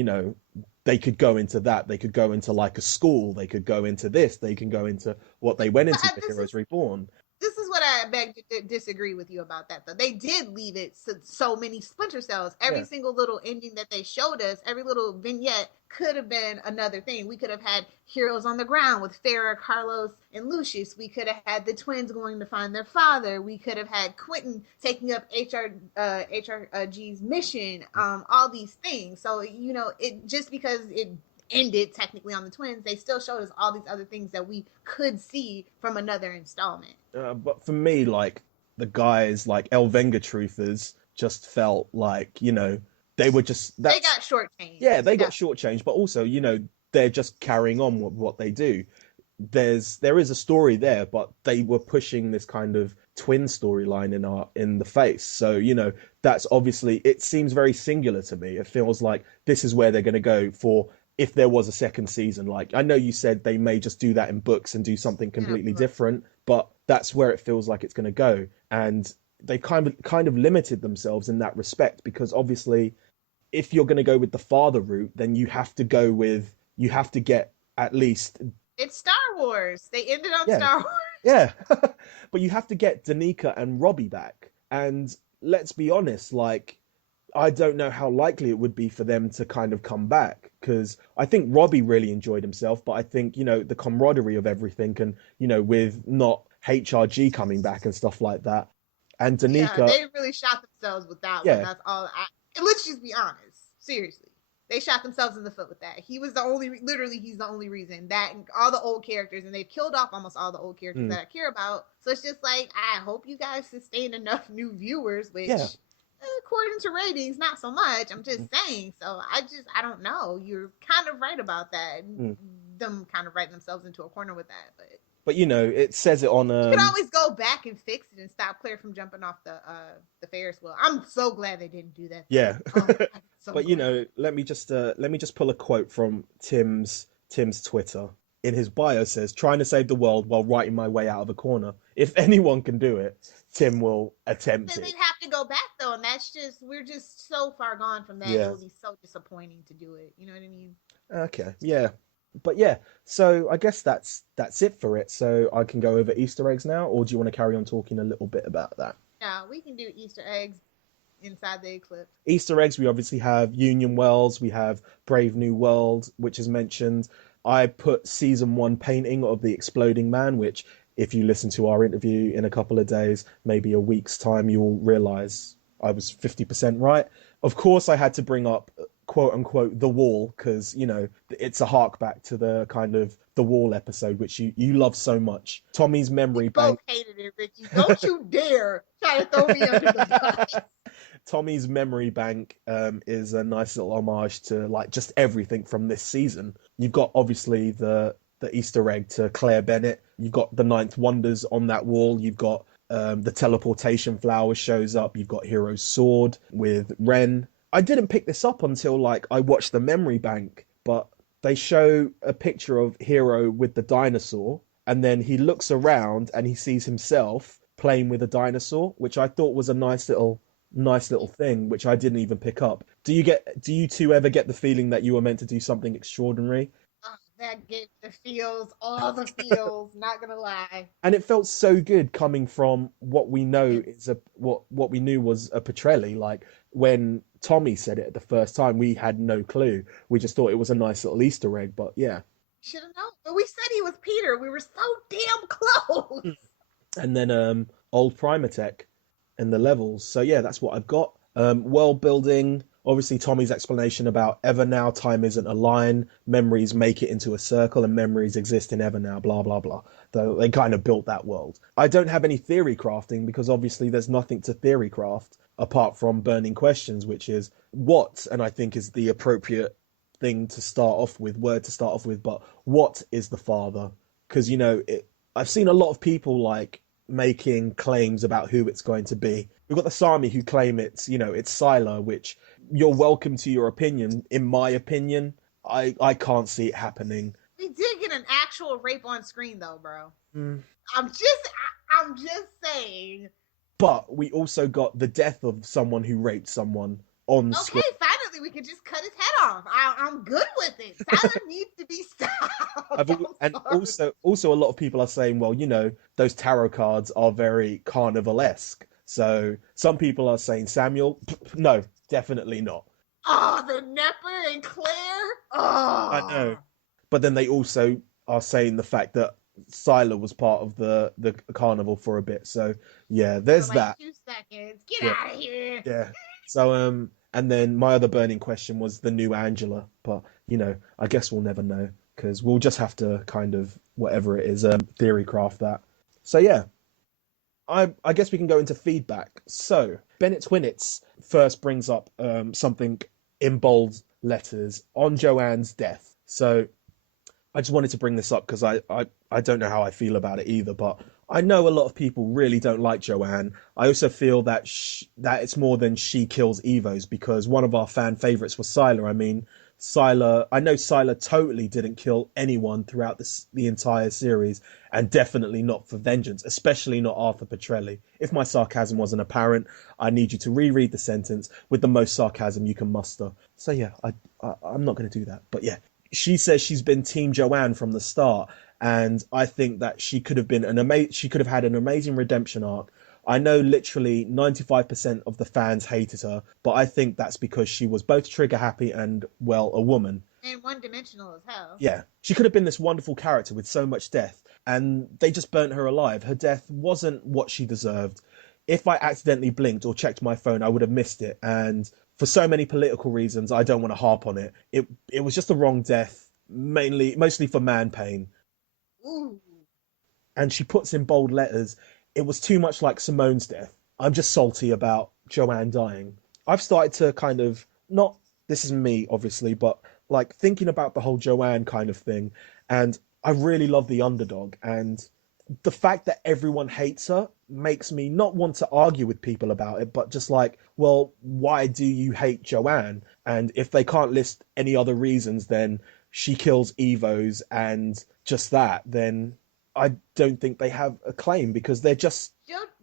they could go into that. They could go into like a school. They could go into this. They can go into what they went But into for Heroes Reborn. this is what I beg to disagree with you about that, though. They did leave it so many Splinter Cells. Every Yeah. single little ending that they showed us, every little vignette could have been another thing. We could have had Heroes on the Ground with Farrah, Carlos, and Lucius. We could have had the twins going to find their father. We could have had Quentin taking up HRG's mission. All these things. So it just because it ended technically on the twins, they still showed us all these other things that we could see from another installment. But for me, like, the guys like VengaTruthers just felt like, they were just They that's got shortchanged. yeah, they got shortchanged, but also, they're just carrying on what they do. There is a story there, but they were pushing this kind of twin storyline in the face. So, that's obviously, it seems very singular to me. It feels like this is where they're going to go for, if there was a second season. Like, I know you said they may just do that in books and do something completely different, but that's where it feels like it's going to go. And they kind of limited themselves in that respect, because obviously, if you're going to go with the father route, then you have to get at least, It's Star Wars. They ended on yeah, Star Wars. yeah. But you have to get Danica and Robbie back. And let's be honest, like, I don't know how likely it would be for them to kind of come back, because I think Robbie really enjoyed himself, but I think, the camaraderie of everything, and, with not HRG coming back and stuff like that. And Yeah, Danica, they really shot themselves with that one. yeah, That's all. Let's just be honest. Seriously, they shot themselves in the foot with that. He was the only, literally, he's the only reason that, and all the old characters, and they've killed off almost all the old characters mm, that I care about. So it's just like, I hope you guys sustain enough new viewers, which, yeah. according to ratings, not so much. I'm just saying. So I don't know. You're kind of right about that. Mm. Them kind of writing themselves into a corner with that, but But it says it on you could always go back and fix it and stop Claire from jumping off the Ferris wheel. I'm so glad they didn't do that. yeah. Oh, so But glad. let me just pull a quote from Tim's Twitter. in his bio says, trying to save the world while writing my way out of a corner. If anyone can do it, Tim will attempt Then it. they'd have to go back though, and we're just so far gone from that. It Yeah. would be so disappointing to do it. You know what I mean? Okay. Yeah. But yeah, so I guess that's it for it. So I can go over Easter eggs now, or do you want to carry on talking a little bit about that? Yeah, we can do Easter eggs inside the eclipse. Easter eggs, we obviously have Union Wells, we have Brave New World, which is mentioned. I put season 1 painting of the exploding man, which, if you listen to our interview in a couple of days, maybe a week's time, you'll realize I was 50% right. Of course, I had to bring up quote unquote the wall because, you know, it's a hark back to the kind of the wall episode, which you love so much. Tommy's memory We both bank. hated it, Ricky. Don't you dare try to throw me under the bus. Tommy's memory bank is a nice little homage to like just everything from this season. You've got obviously the Easter egg to Claire Bennett. You've got the Ninth Wonders on that wall. You've got the teleportation flower shows up. You've got Hero's sword with Ren. I didn't pick this up until like I watched the memory bank, but they show a picture of Hero with the dinosaur, and then he looks around and he sees himself playing with a dinosaur, which I thought was a nice little thing, which I didn't even pick up. Do you two ever get the feeling that you were meant to do something extraordinary? Oh, that gave the feels, all the feels, not gonna lie. And it felt so good coming from what we know is what we knew was a Petrelli. Like when Tommy said it the first time, we had no clue. We just thought it was a nice little Easter egg. But yeah. Should have known. But we said he was Peter. We were so damn close. And then old Primatech and the levels. So yeah, that's what I've got. World building. Obviously, Tommy's explanation about Evernow, time isn't a line, memories make it into a circle, and memories exist in Evernow, blah, blah, blah. Though they kind of built that world. I don't have any theory crafting because obviously there's nothing to theory craft apart from burning questions, which is what, and I think is the appropriate thing to start off with, word to start off with, but what is the father? Because, you know, I've seen a lot of people like making claims about who it's going to be. We've got the Sami who claim it's, you know, it's Sylar, which you're welcome to your opinion. In my opinion, I can't see it happening. We did get an actual rape on screen though, bro. Mm. I'm just saying. But we also got the death of someone who raped someone on screen. Okay, finally we could just cut his head off. I'm good with it. Sylar needs to be stopped. And also a lot of people are saying, well, you know, those tarot cards are very carnival-esque. So some people are saying Samuel. No, definitely not. Oh, the Nepper and Claire. Oh, I know. But then they also are saying the fact that Sylar was part of the carnival for a bit. So yeah, there's for like that. 2 seconds. Get out of here. Yeah. So and then my other burning question was the new Angela, but you know, I guess we'll never know because we'll just have to kind of whatever it is, theory craft that. So yeah. I guess we can go into feedback. So Bennett Twinnitz first brings up something in bold letters on Joanne's death. So I just wanted to bring this up because I don't know how I feel about it either, but I know a lot of people really don't like Joanne. I also feel that that it's more than she kills Evos because one of our fan favorites was Sylar. I mean, I know Sylar totally didn't kill anyone throughout the entire series, and definitely not for vengeance, especially not Arthur Petrelli. If my sarcasm wasn't apparent, I need you to reread the sentence with the most sarcasm you can muster. So yeah, I'm not going to do that. But yeah, she says she's been Team Joanne from the start, and I think that she could have been she could have had an amazing redemption arc. I know literally 95% of the fans hated her, but I think that's because she was both trigger happy and, well, a woman. And one-dimensional as hell. Yeah. She could have been this wonderful character with so much death, and they just burnt her alive. Her death wasn't what she deserved. If I accidentally blinked or checked my phone, I would have missed it, and for so many political reasons, I don't want to harp on it. It was just the wrong death, mostly for man pain. Ooh. And she puts in bold letters, it was too much like Simone's death. I'm just salty about Joanne dying. I've started to kind of, not, this is me, obviously, but like thinking about the whole Joanne kind of thing. And I really love the underdog. And the fact that everyone hates her makes me not want to argue with people about it, but just like, well, why do you hate Joanne? And if they can't list any other reasons, then she kills Evos and just that, then I don't think they have a claim because they're just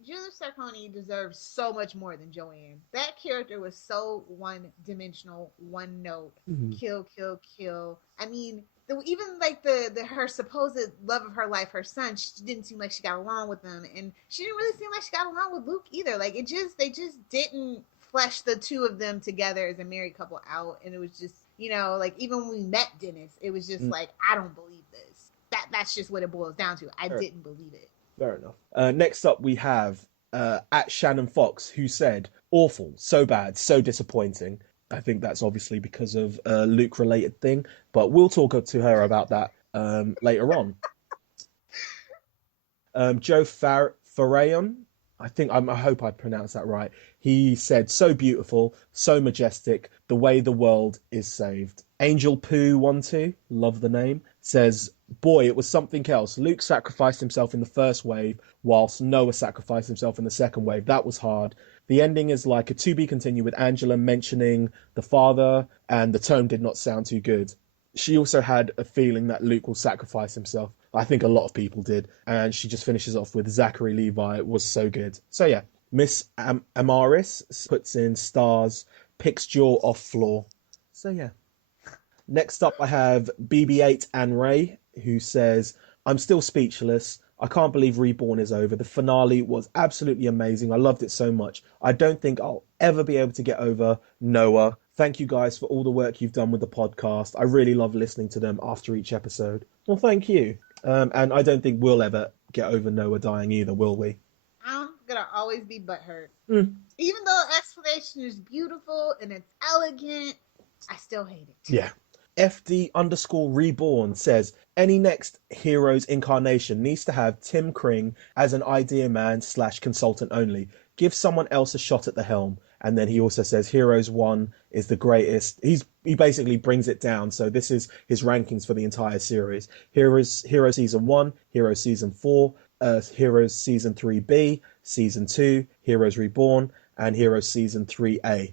Joseph Sarconi deserves so much more than Joanne. That character was so one-dimensional, one note, Mhm. kill, kill, kill. I mean, even like the her supposed love of her life, her son, she didn't seem like she got along with them, and she didn't really seem like she got along with Luke either. Like they just didn't flesh the two of them together as a married couple out, and it was just like even when we met Dennis, it was just Mm, like I don't believe this. That's just what it boils down to. I fair, didn't believe it. fair enough. Next up, we have at Shannon Fox, who said, "Awful, so bad, so disappointing." I think that's obviously because of a Luke-related thing, but we'll talk to her about that later on. Joe Farayon, I hope I pronounced that right. He said, "So beautiful, so majestic, the way the world is saved." Angel Poo 12, love the name, says, "Boy, it was something else. Luke sacrificed himself in the first wave, whilst Noah sacrificed himself in the second wave. That was hard. The ending is like a to be continued with Angela mentioning the father, and the tone did not sound too good." She also had a feeling that Luke will sacrifice himself. I think a lot of people did. And she just finishes off with Zachary Levi was so good. So yeah, Miss Amaris puts in stars, picks jaw off floor. So yeah. Next up, I have BB8 and Ray, who says, "I'm still speechless. I can't believe Reborn is over. The finale was absolutely amazing. I loved it so much. I don't think I'll ever be able to get over Noah. Thank you guys for all the work you've done with the podcast. I really love listening to them after each episode." Well, thank you. And I don't think we'll ever get over Noah dying either, will we? I'm gonna always be butthurt. Mm, Even though explanation is beautiful and it's elegant, I still hate it. yeah. FD underscore reborn says, "Any next hero's incarnation needs to have Tim Kring as an idea man slash consultant only. Give someone else a shot at the helm." And then he also says Heroes 1 is the greatest. He basically brings it down. So this is his rankings for the entire series. Hero Season 1, Hero Season 4, Heroes Season 3B, Season 2, Heroes Reborn, and Heroes Season 3A.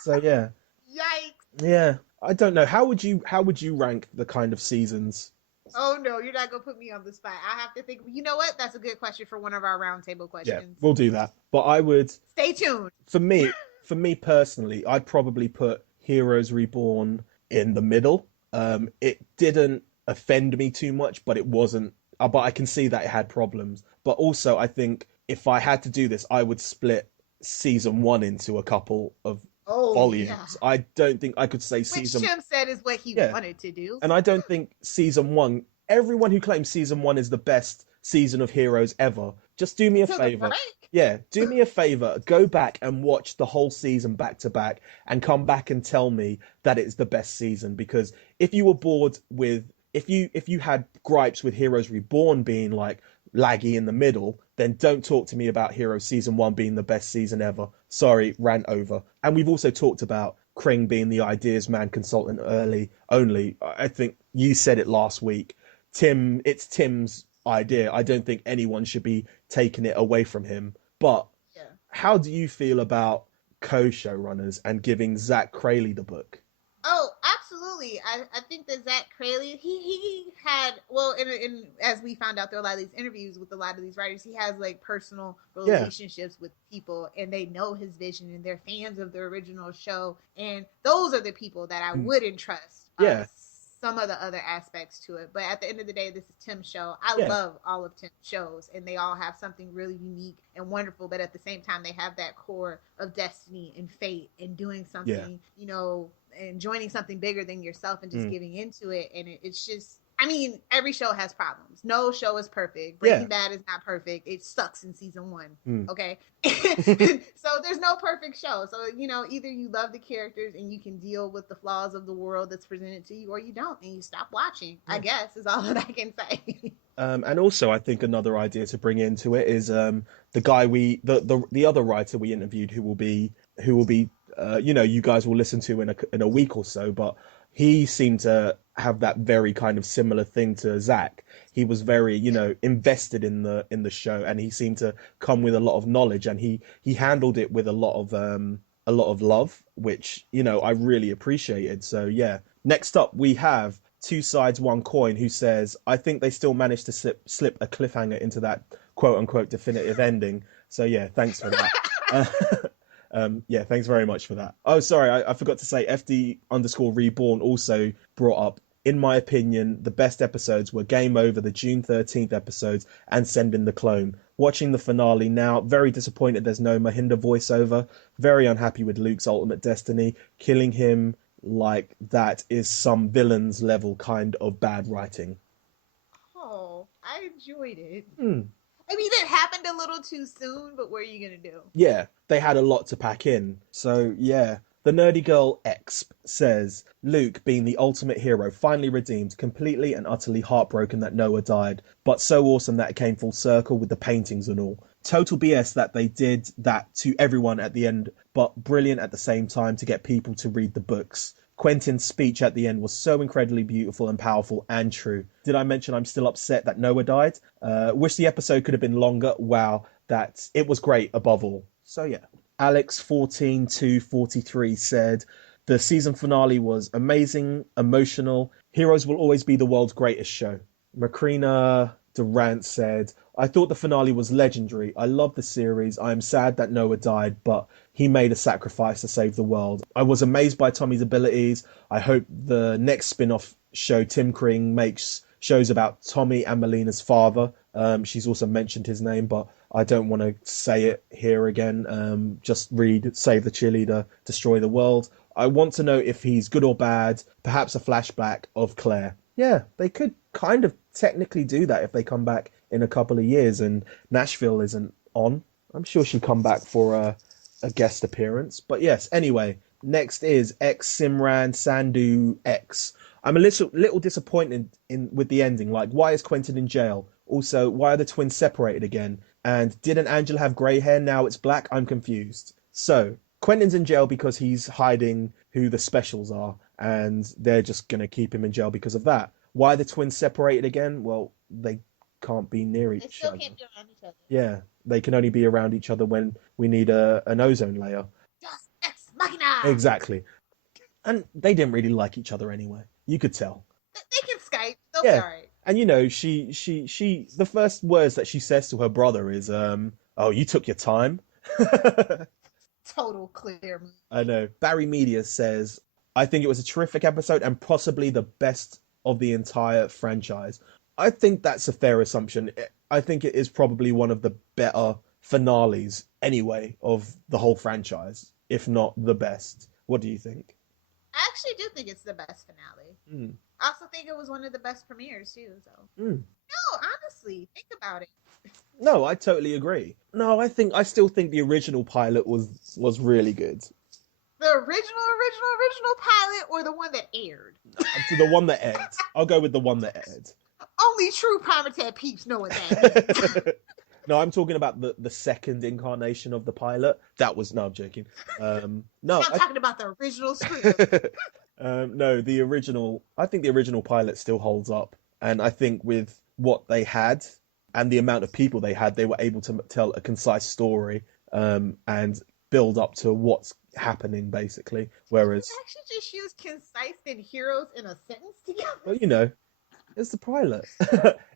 So yeah. Yikes! Yeah, I don't know. How would you rank the kind of seasons? Oh no, you're not gonna put me on the spot. I have to think. You know what? That's a good question for one of our roundtable Yeah, questions. we'll do that. But I would, Stay tuned. for me, for me personally, I'd probably put Heroes Reborn in the middle. It didn't offend me too much, but it wasn't. But I can see that it had problems. But also, I think if I had to do this, I would split season one into a couple of Oh yeah, volumes. I don't think I could say which season. Tim said is what he Yeah, wanted to do. and I don't think season one, everyone who claims season one is the best season of Heroes ever, just do me a Until the favor. break. Yeah, do me a favor. Go back and watch the whole season back to back and come back and tell me that it's the best season. Because if you were bored with, if you had gripes with Heroes Reborn being like laggy in the middle, then don't talk to me about Heroes season one being the best season ever. Sorry, rant over. And we've also talked about Kring being the ideas man consultant early only. I think you said it last week. It's Tim's idea. I don't think anyone should be taking it away from him. But Yeah. how do you feel about co-showrunners and giving Zach Crayley the book? Oh, absolutely. I think that Zach Crayley, he had, well, in as we found out through a lot of these interviews with a lot of these writers, he has like personal Yeah. relationships with people, and they know his vision and they're fans of the original show, and those are the people that I Mm. wouldn't trust. Yeah. Some of the other aspects to it, but at the end of the day, this is Tim's show. I Yeah. love all of Tim's shows, and they all have something really unique and wonderful, but at the same time, they have that core of destiny and fate and doing Yeah. something, and joining something bigger than yourself and just Mm. giving into it. And it's just, I mean, every show has problems. No show is perfect. Yeah. Breaking Bad is not perfect. It sucks in season one. Mm. Okay. So there's no perfect show. So, either you love the characters and you can deal with the flaws of the world that's presented to you, or you don't and you stop watching, I guess, is all that I can say. And also, I think another idea to bring into it is the guy the other writer we interviewed who will be you guys will listen to in a week or so, but he seemed to have that very kind of similar thing to Zach. He was very invested in the show, and he seemed to come with a lot of knowledge, and he handled it with a lot of love, which I really appreciated. So yeah. Next up, we have Two Sides One Coin, who says, I think they still managed to slip a cliffhanger into that quote unquote definitive ending. So yeah, thanks for that. Uh, yeah, thanks very much for that. Oh, sorry, I forgot to say FD_Reborn also brought up, in my opinion, the best episodes were Game Over, the June 13th episodes, and Send in the Clone. Watching the finale now, very disappointed there's no Mahinda voiceover. Very unhappy with Luke's ultimate destiny. Killing him like that is some villain's level kind of bad writing. Oh, I enjoyed it. Hmm. I mean, it happened a little too soon, but what are you gonna do? Yeah, they had a lot to pack in. So, yeah. The Nerdy Girl Exp says, Luke, being the ultimate hero, finally redeemed, completely and utterly heartbroken that Noah died, but so awesome that it came full circle with the paintings and all. Total BS that they did that to everyone at the end, but brilliant at the same time to get people to read the books. Quentin's speech at the end was so incredibly beautiful and powerful and true. Did I mention I'm still upset that Noah died? Wish the episode could have been longer. Wow, that it was great above all. So yeah. Alex14243 said, the season finale was amazing, emotional. Heroes will always be the world's greatest show. Macrina Durant said, I thought the finale was legendary. I love the series. I am sad that Noah died, but he made a sacrifice to save the world. I was amazed by Tommy's abilities. I hope the next spin-off show Tim Kring makes shows about Tommy and Malina's father. She's also mentioned his name, but I don't want to say it here again. Just read Save the Cheerleader, Destroy the World. I want to know if he's good or bad, perhaps a flashback of Claire. Yeah, they could kind of technically do that if they come back in a couple of years and Nashville isn't on. I'm sure she'll come back for a guest appearance. But yes, anyway, next is X Simran Sandhu X. I'm a little disappointed with the ending. Like, why is Quentin in jail? Also, why are the twins separated again? And didn't Angela have grey hair? Now it's black? I'm confused. So, Quentin's in jail because he's hiding who the specials are, and they're just going to keep him in jail because of that. Why are the twins separated again? Well, they can't be near each other. They still can't be around each other. Yeah, they can only be around each other when we need an ozone layer. Just ex machina! Exactly. And they didn't really like each other anyway. You could tell. They can Skype. They'll be all right. And you know, she the first words that she says to her brother is, "Oh, you took your time." Total clear. I know. Barry Media says, "I think it was a terrific episode and possibly the best of the entire franchise." I think that's a fair assumption. I think it is probably one of the better finales, anyway, of the whole franchise, if not the best. What do you think? I actually do think it's the best finale. Mm. I also think it was one of the best premieres too. So no, honestly, think about it. No, I totally agree. No, I still think the original pilot was really good. The original pilot, or the one that aired? To the one that aired. I'll go with the one that aired. Only true Primatab peeps know what that. No, I'm talking about the second incarnation of the pilot. That was no, I'm joking. No, I'm talking about the original script. No, the original. I think the original pilot still holds up, and I think with what they had and the amount of people they had, they were able to tell a concise story and build up to what's happening, basically. Whereas you actually just use concise and heroes in a sentence together. Well, you know, it's the pilot.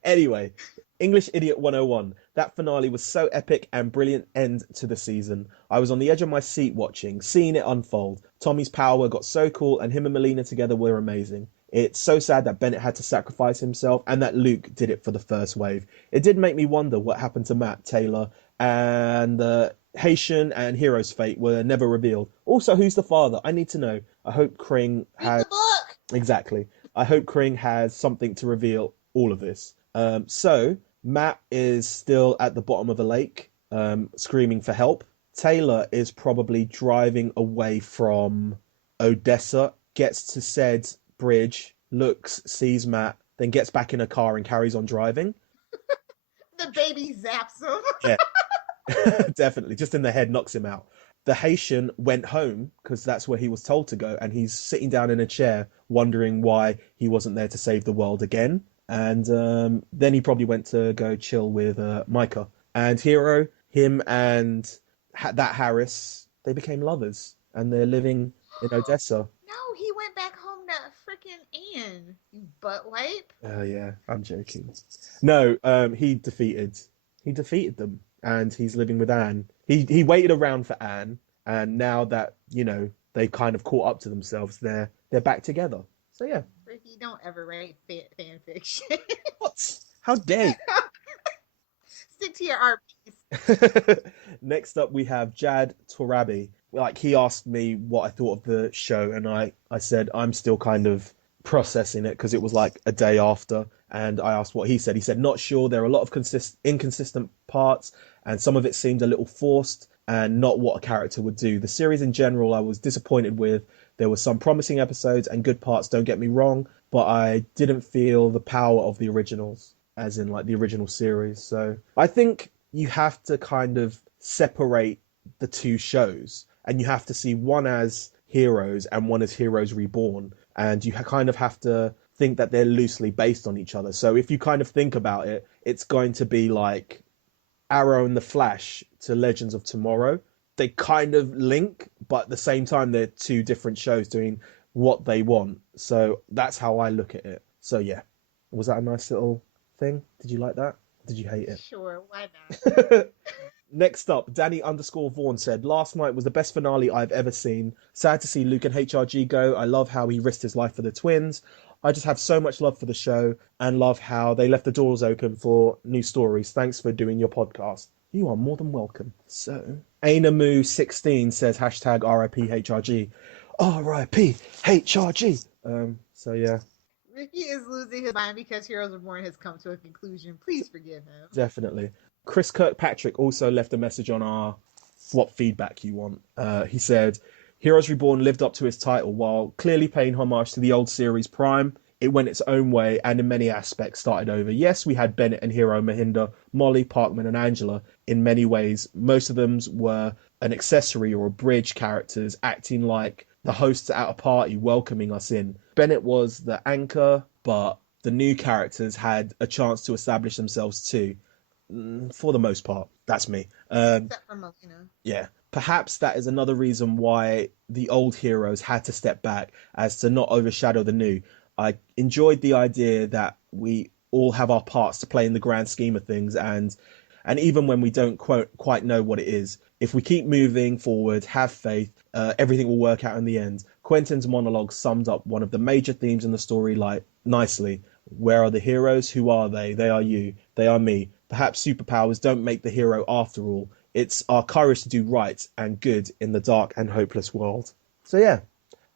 Anyway, English Idiot 101. That finale was so epic and brilliant end to the season. I was on the edge of my seat watching, seeing it unfold. Tommy's power got so cool and him and Malina together were amazing. It's so sad that Bennett had to sacrifice himself and that Luke did it for the first wave. It did make me wonder what happened to Matt, Taylor, and Haitian and Hero's fate were never revealed. Also, who's the father? I need to know. I hope Kring has... Read the book! Exactly. I hope Kring has something to reveal all of this. So, Matt is still at the bottom of a lake, screaming for help. Taylor is probably driving away from Odessa, gets to said bridge, looks, sees Matt, then gets back in a car and carries on driving. The baby zaps him. Yeah, definitely. Just in the head, knocks him out. The Haitian went home because that's where he was told to go, and he's sitting down in a chair wondering why he wasn't there to save the world again. And then he probably went to go chill with Micah. And Hero, him and that Harris, they became lovers, and they're living in Odessa. No, he went back home that freaking Anne, you butt wipe. Oh yeah, I'm joking. No, he defeated them, and he's living with Anne. He waited around for Anne, and now that they kind of caught up to themselves, they're back together. So yeah. Ricky, don't ever write fan fiction. What? How dare Stick to your art piece. you? Next up, we have Jad Torabi. Like he asked me what I thought of the show, and I said I'm still kind of processing it because it was like a day after, and I asked what he said. He said not sure. There are a lot of inconsistent parts, and some of it seemed a little forced and not what a character would do. The series in general, I was disappointed with. There were some promising episodes and good parts. Don't get me wrong, but I didn't feel the power of the originals, as in like the original series. So I think you have to kind of separate the two shows, and you have to see one as Heroes and one as Heroes Reborn, and you kind of have to think that they're loosely based on each other. So if you kind of think about it, it's going to be like Arrow and the Flash to Legends of Tomorrow. They kind of link, but at the same time they're two different shows doing what they want. So that's how I look at it. So yeah, was that a nice little thing? Did you like that? Did you hate it? Sure, why not? Next up, Danny underscore Vaughan said, last night was the best finale I've ever seen. Sad to see Luke and HRG go. I love how he risked his life for the twins. I just have so much love for the show and love how they left the doors open for new stories. Thanks for doing your podcast. You are more than welcome. So, Ainamu16 says hashtag RIP HRG. RIP HRG. So yeah. Ricky is losing his mind because Heroes Reborn has come to a conclusion. Please forgive him. Definitely. Chris Kirkpatrick also left a message on our what feedback you want. He said, Heroes Reborn lived up to its title while clearly paying homage to the old series Prime. It went its own way and in many aspects started over. Yes, we had Bennett and Hero, Mahinda, Molly, Parkman and Angela. In many ways, most of them were an accessory or a bridge characters acting like the hosts at a party welcoming us in. Bennett was the anchor, but the new characters had a chance to establish themselves too. For the most part, that's me. Except for Malina. Yeah, perhaps that is another reason why the old heroes had to step back as to not overshadow the new. I enjoyed the idea that we all have our parts to play in the grand scheme of things, and even when we don't quite know what it is, if we keep moving forward, have faith, everything will work out in the end. Quentin's monologue summed up one of the major themes in the story like nicely. Where are the heroes? Who are they? They are you. They are me. Perhaps superpowers don't make the hero after all. It's our courage to do right and good in the dark and hopeless world. So yeah.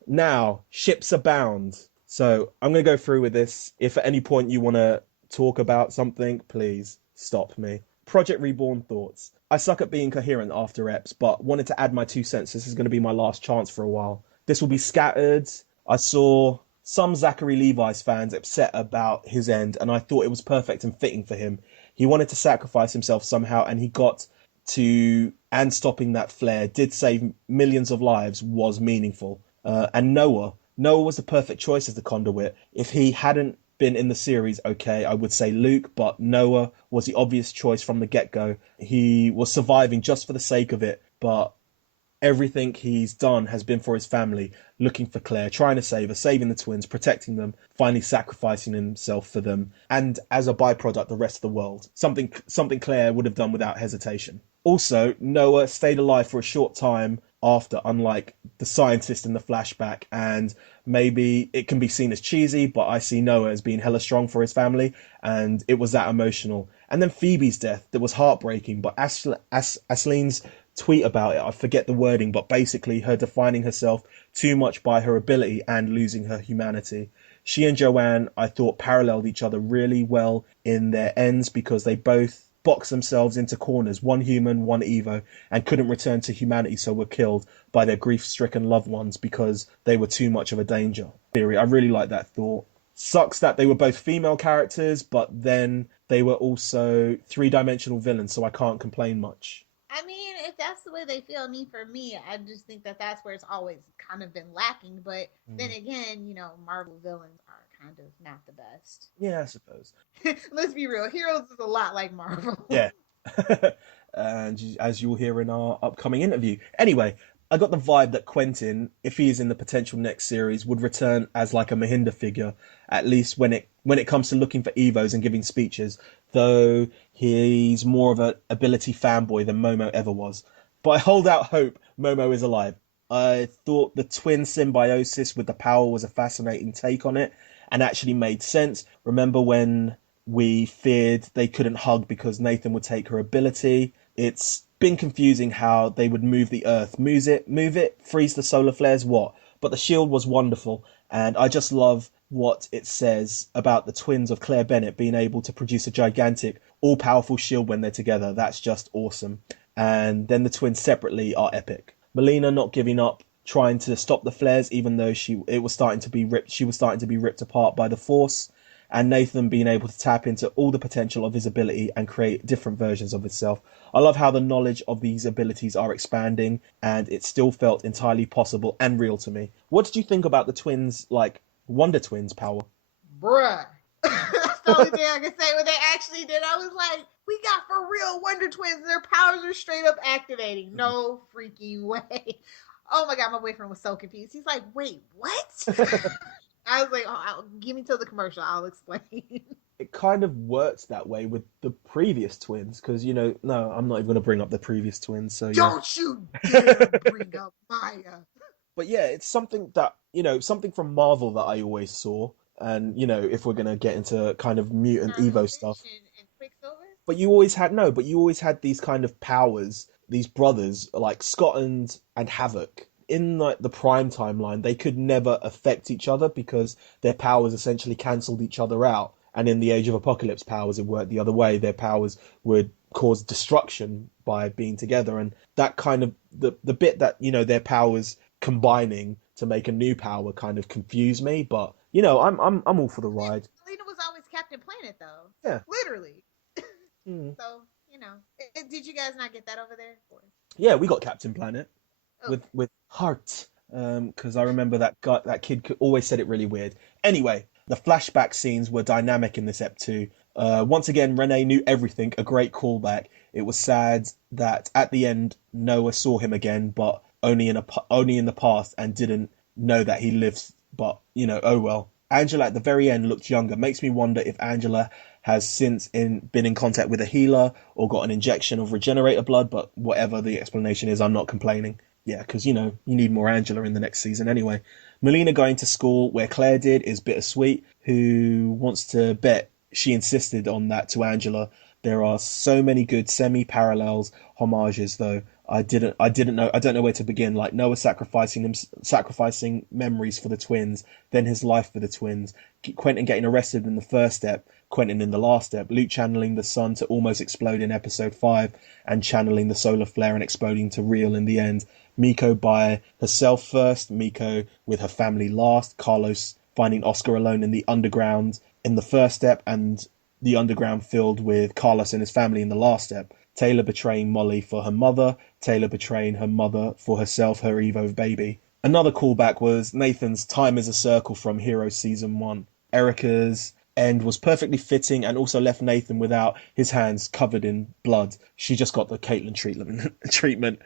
Now, ships abound. So I'm going to go through with this. If at any point you want to talk about something, please stop me. Project Reborn thoughts. I suck at being coherent after EPs, but wanted to add my 2 cents. This is going to be my last chance for a while. This will be scattered. I saw some Zachary Levi's fans upset about his end, and I thought it was perfect and fitting for him. He wanted to sacrifice himself somehow, and he got to, and stopping that flare did save millions of lives was meaningful. And Noah was the perfect choice as the conduit. If he hadn't been in the series, okay, I would say Luke, but Noah was the obvious choice from the get-go. He was surviving just for the sake of it, but everything he's done has been for his family, looking for Claire, trying to save her, saving the twins, protecting them, finally sacrificing himself for them, and as a byproduct, the rest of the world. Something Claire would have done without hesitation. Also, Noah stayed alive for a short time after, unlike the scientist in the flashback, and maybe it can be seen as cheesy, but I see Noah as being hella strong for his family, and it was that emotional. And then Phoebe's death, that was heartbreaking, but Aislinn's tweet about it, I forget the wording, but basically her defining herself too much by her ability and losing her humanity. She and Joanne, I thought, paralleled each other really well in their ends because they both boxed themselves into corners, one human, one Evo, and couldn't return to humanity, so were killed by their grief-stricken loved ones because they were too much of a danger. I really like that thought. Sucks that they were both female characters, but then they were also three-dimensional villains, so I can't complain much. I mean, if that's the way they feel me for me, I just think that that's where it's always kind of been lacking. But then again, Marvel villains are kind of not the best. Yeah, I suppose. Let's be real. Heroes is a lot like Marvel. Yeah. And as you'll hear in our upcoming interview. Anyway, I got the vibe that Quentin, if he is in the potential next series, would return as like a Mahinda figure, at least when it comes to looking for Evos and giving speeches, though he's more of an ability fanboy than Momo ever was. But I hold out hope Momo is alive. I thought the twin symbiosis with the power was a fascinating take on it and actually made sense. Remember when we feared they couldn't hug because Nathan would take her ability? It's been confusing how they would move the Earth, move it, freeze the solar flares, what? But the shield was wonderful, and I just love what it says about the twins of Claire Bennett being able to produce a gigantic, all-powerful shield when they're together. That's just awesome. And then the twins separately are epic. Malina not giving up, trying to stop the flares, even though she was starting to be ripped apart by the Force, and Nathan being able to tap into all the potential of his ability and create different versions of himself. I love how the knowledge of these abilities are expanding, and it still felt entirely possible and real to me. What did you think about the twins, like Wonder Twins power? Bruh. That's the only thing I can say. What they actually did, I was like, we got for real Wonder Twins. Their powers are straight up activating. No freaking way. Oh my god, my boyfriend was so confused. He's like, wait, what? I was like, oh, give me till the commercial. I'll explain. It kind of works that way with the previous twins, because, no, I'm not even going to bring up the previous twins, so yeah. Don't you dare bring up Maya. But yeah, it's something that, something from Marvel that I always saw. And, if we're going to get into kind of mutant Evo stuff. And Quicksilver? But you always had these kind of powers, these brothers, like Scott and Havoc. In like the Prime timeline, they could never affect each other because their powers essentially cancelled each other out. And in the Age of Apocalypse powers, it worked the other way. Their powers would cause destruction by being together. And that kind of, the bit that, their powers combining to make a new power kind of confused me. But, I'm all for the ride. Malina was always Captain Planet, though. Yeah. Literally. Mm. So, did you guys not get that over there? Yeah, we got Captain Planet. Okay. With heart, because I remember that kid always said it really weird. Anyway, the flashback scenes were dynamic in this ep too. Once again, Renee knew everything. A great callback. It was sad that at the end Noah saw him again, but only in the past, and didn't know that he lives. But oh well. Angela at the very end looked younger. Makes me wonder if Angela has since been in contact with a healer or got an injection of regenerator blood. But whatever the explanation is, I'm not complaining. Yeah, because, you need more Angela in the next season anyway. Malina going to school where Claire did is bittersweet. Who wants to bet she insisted on that to Angela? There are so many good semi-parallels, homages, though. I don't know where to begin. Like Noah sacrificing memories for the twins, then his life for the twins. Quentin getting arrested in the first step, Quentin in the last step. Luke channeling the sun to almost explode in episode 5, and channeling the solar flare and exploding to real in the end. Miko by herself first, Miko with her family last. Carlos finding Oscar alone in the underground in the first step, and the underground filled with Carlos and his family in the last step. Taylor betraying Molly for her mother, Taylor betraying her mother for herself, her Evo baby. Another callback was Nathan's time as a circle from Hero Season 1. Erica's end was perfectly fitting and also left Nathan without his hands covered in blood. She just got the Caitlyn treatment.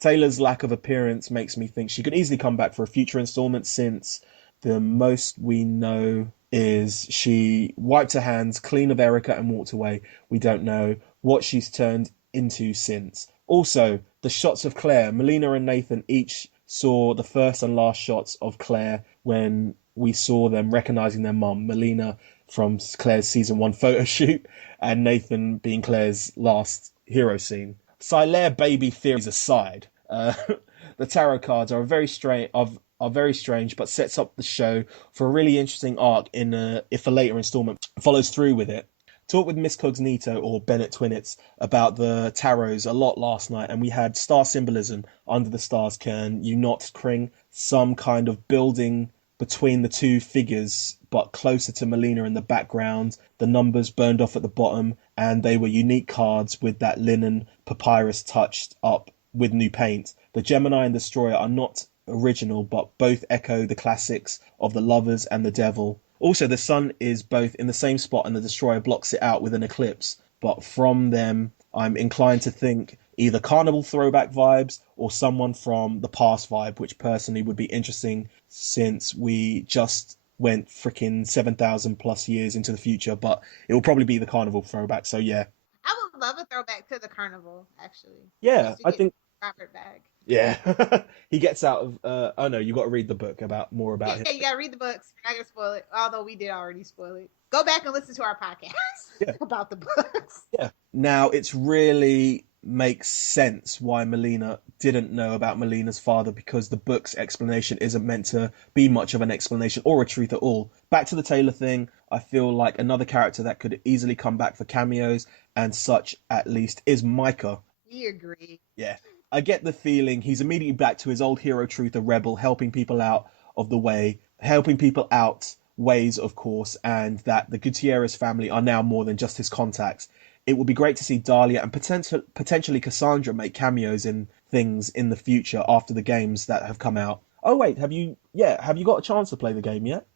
Taylor's lack of appearance makes me think she could easily come back for a future installment, since the most we know is she wiped her hands clean of Erica and walked away. We don't know what she's turned into since. Also, the shots of Claire, Malina and Nathan each saw the first and last shots of Claire when we saw them recognizing their mum. Malina from Claire's season 1 photo shoot, and Nathan being Claire's last hero scene. Silaire baby theories aside, the tarot cards are very strange, but sets up the show for a really interesting arc if a later installment follows through with it. Talked with Miss Cognito, or Bennett Twinnets, about the tarots a lot last night, and we had star symbolism under the stars. Can you not, Kring? Some kind of building between the two figures, but closer to Malina in the background. The numbers burned off at the bottom, and they were unique cards with that linen papyrus touched up with new paint. The Gemini and Destroyer are not original, but both echo the classics of the Lovers and the Devil. Also, the sun is both in the same spot, and the Destroyer blocks it out with an eclipse. But from them, I'm inclined to think either Carnival throwback vibes or someone from the past vibe, which personally would be interesting since we just went freaking 7,000 plus years into the future, but it will probably be the Carnival throwback. So yeah. I would love a throwback to the carnival, actually, Yeah, just to I get think Robert back. yeah. He gets out of oh no, you got to read the book about more Yeah, about him. you gotta read the books. We're not gonna spoil it, although we did already spoil it. Go back and listen to our podcast Yeah. about the books. Yeah. Now it's really makes sense why Malina didn't know about Malina's father because the book's explanation isn't meant to be much of an explanation or a truth at all. Back to the Taylor thing, I feel like another character that could easily come back for cameos and such at least is Micah. We agree. Yeah. I get the feeling he's immediately back to his old hero truth, a rebel, helping people out of the way, helping people out ways, of course, and that the Gutierrez family are now more than just his contacts. It would be great to see Dahlia and potentially Cassandra make cameos in things in the future after the games that have come out. Oh wait, have you? Yeah, have you got a chance to play the game yet?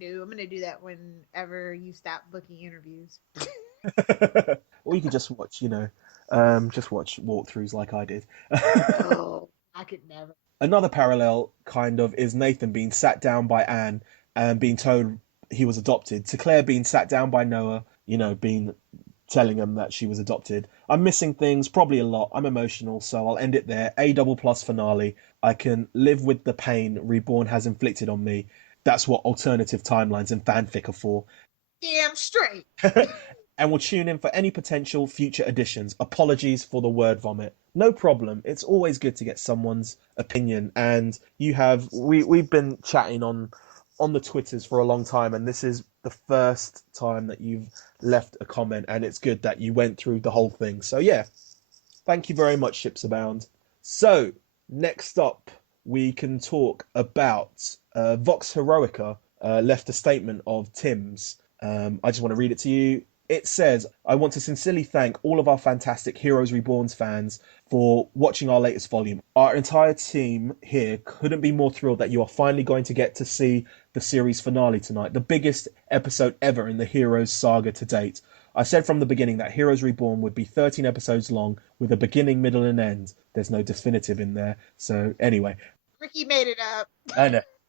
No, I'm gonna do that whenever you stop booking interviews. Or you could just watch, just watch walkthroughs like I did. No, I could never. Another parallel, kind of, is Nathan being sat down by Anne and being told he was adopted, to Claire being sat down by Noah, being telling him that she was adopted. I'm missing things, probably a lot. I'm emotional, so I'll end it there. A double plus finale. I can live with the pain Reborn has inflicted on me. That's what alternative timelines and fanfic are for. Damn straight. And we'll tune in for any potential future additions. Apologies for the word vomit. No problem. It's always good to get someone's opinion. And we've been chatting on the Twitters for a long time, and this is the first time that you've left a comment, and it's good that you went through the whole thing. So yeah, thank you very much, Ships Abound. So next up, we can talk about Vox Heroica left a statement of Tim's. I just want to read it to you. It says, I want to sincerely thank all of our fantastic Heroes Reborn's fans for watching our latest volume. Our entire team here couldn't be more thrilled that you are finally going to get to see the series finale tonight, the biggest episode ever in the Heroes saga to date. I said from the beginning that Heroes Reborn would be 13 episodes long with a beginning, middle, and end. There's no definitive in there. So anyway. Ricky made it up.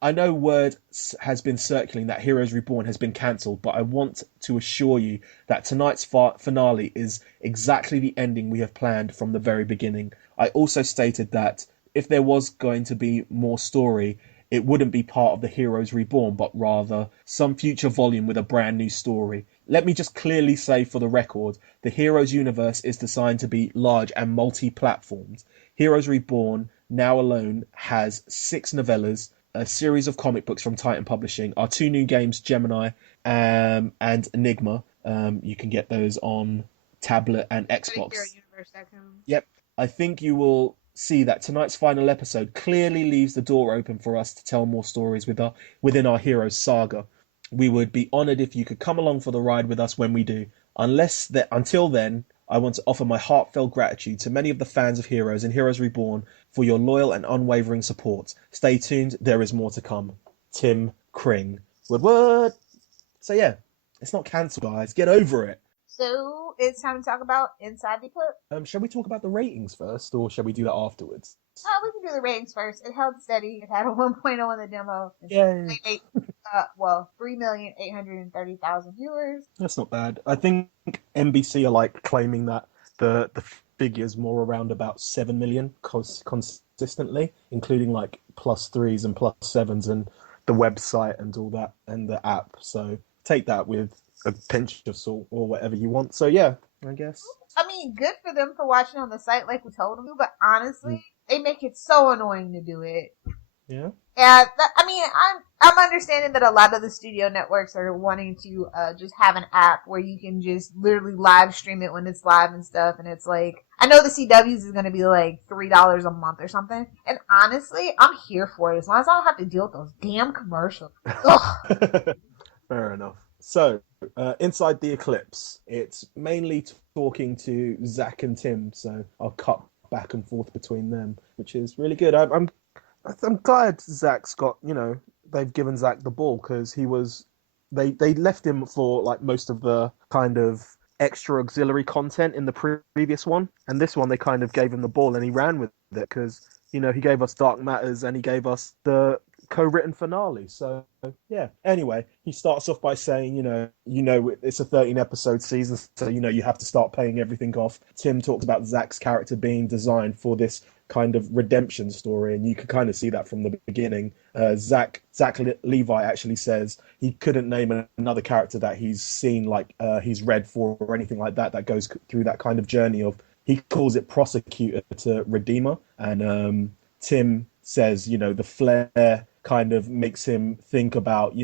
I know word has been circulating that Heroes Reborn has been cancelled, but I want to assure you that tonight's finale is exactly the ending we have planned from the very beginning. I also stated that if there was going to be more story, it wouldn't be part of the Heroes Reborn, but rather some future volume with a brand new story. Let me just clearly say for the record, the Heroes universe is designed to be large and multi-platformed. Heroes Reborn, now alone, has 6 novellas, a series of comic books from Titan Publishing, our 2 new games, Gemini and Enigma. You can get those on tablet and Xbox. Yep. I think you will see that tonight's final episode clearly leaves the door open for us to tell more stories within our Heroes saga. We would be honoured if you could come along for the ride with us when we do. Until then, I want to offer my heartfelt gratitude to many of the fans of Heroes and Heroes Reborn for your loyal and unwavering support. Stay tuned, there is more to come. Tim Kring. Wood. So yeah, it's not cancelled, guys. Get over it. So it's time to talk about Inside the Eclipse. Shall we talk about the ratings first, or shall we do that afterwards? We can do the ratings first. It held steady. It had a 1.0 in the demo. Yay. 3,830,000 viewers. That's not bad. I think NBC are like claiming that the figures more around about 7 million consistently, including like +3s and +7s and the website and all that and the app. So take that with a pinch of salt or whatever you want. So yeah, I guess. I mean, good for them for watching on the site like we told them to, but honestly, they make it so annoying to do it. Yeah. Yeah, I'm understanding that a lot of the studio networks are wanting to just have an app where you can just literally live stream it when it's live and stuff. And it's like, I know the CW's is going to be like $3 a month or something. And honestly, I'm here for it as long as I don't have to deal with those damn commercials. Fair enough. So, Inside the Eclipse, it's mainly talking to Zach and Tim. So I'll cut back and forth between them, which is really good. I'm glad Zach's got, they've given Zach the ball because they left him for like most of the kind of extra auxiliary content in the previous one, and this one they kind of gave him the ball and he ran with it because he gave us Dark Matters and he gave us the co-written finale. So yeah. Anyway, he starts off by saying, it's a 13 episode season, so you have to start paying everything off. Tim talks about Zach's character being designed for this kind of redemption story, and you can kind of see that from the beginning. Zach Levi actually says he couldn't name another character that he's seen, like he's read for or anything like that goes through that kind of journey of, he calls it prosecutor to redeemer. And Tim says, the flare kind of makes him think about,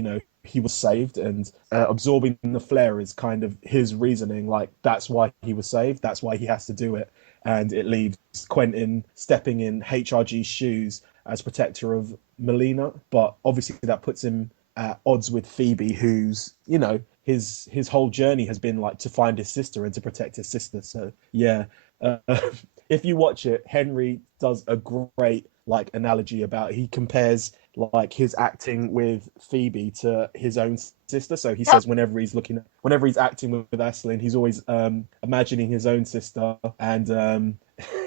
he was saved, and absorbing the flare is kind of his reasoning, like that's why he was saved, that's why he has to do it. And it leaves Quentin stepping in HRG's shoes as protector of Malina, but obviously that puts him at odds with Phoebe, who's, his whole journey has been like to find his sister and to protect his sister. So yeah, uh, if you watch it, Henry does a great like analogy about, he compares like his acting with Phoebe to his own sister. So he says whenever he's acting with Ashlyn, he's always imagining his own sister, and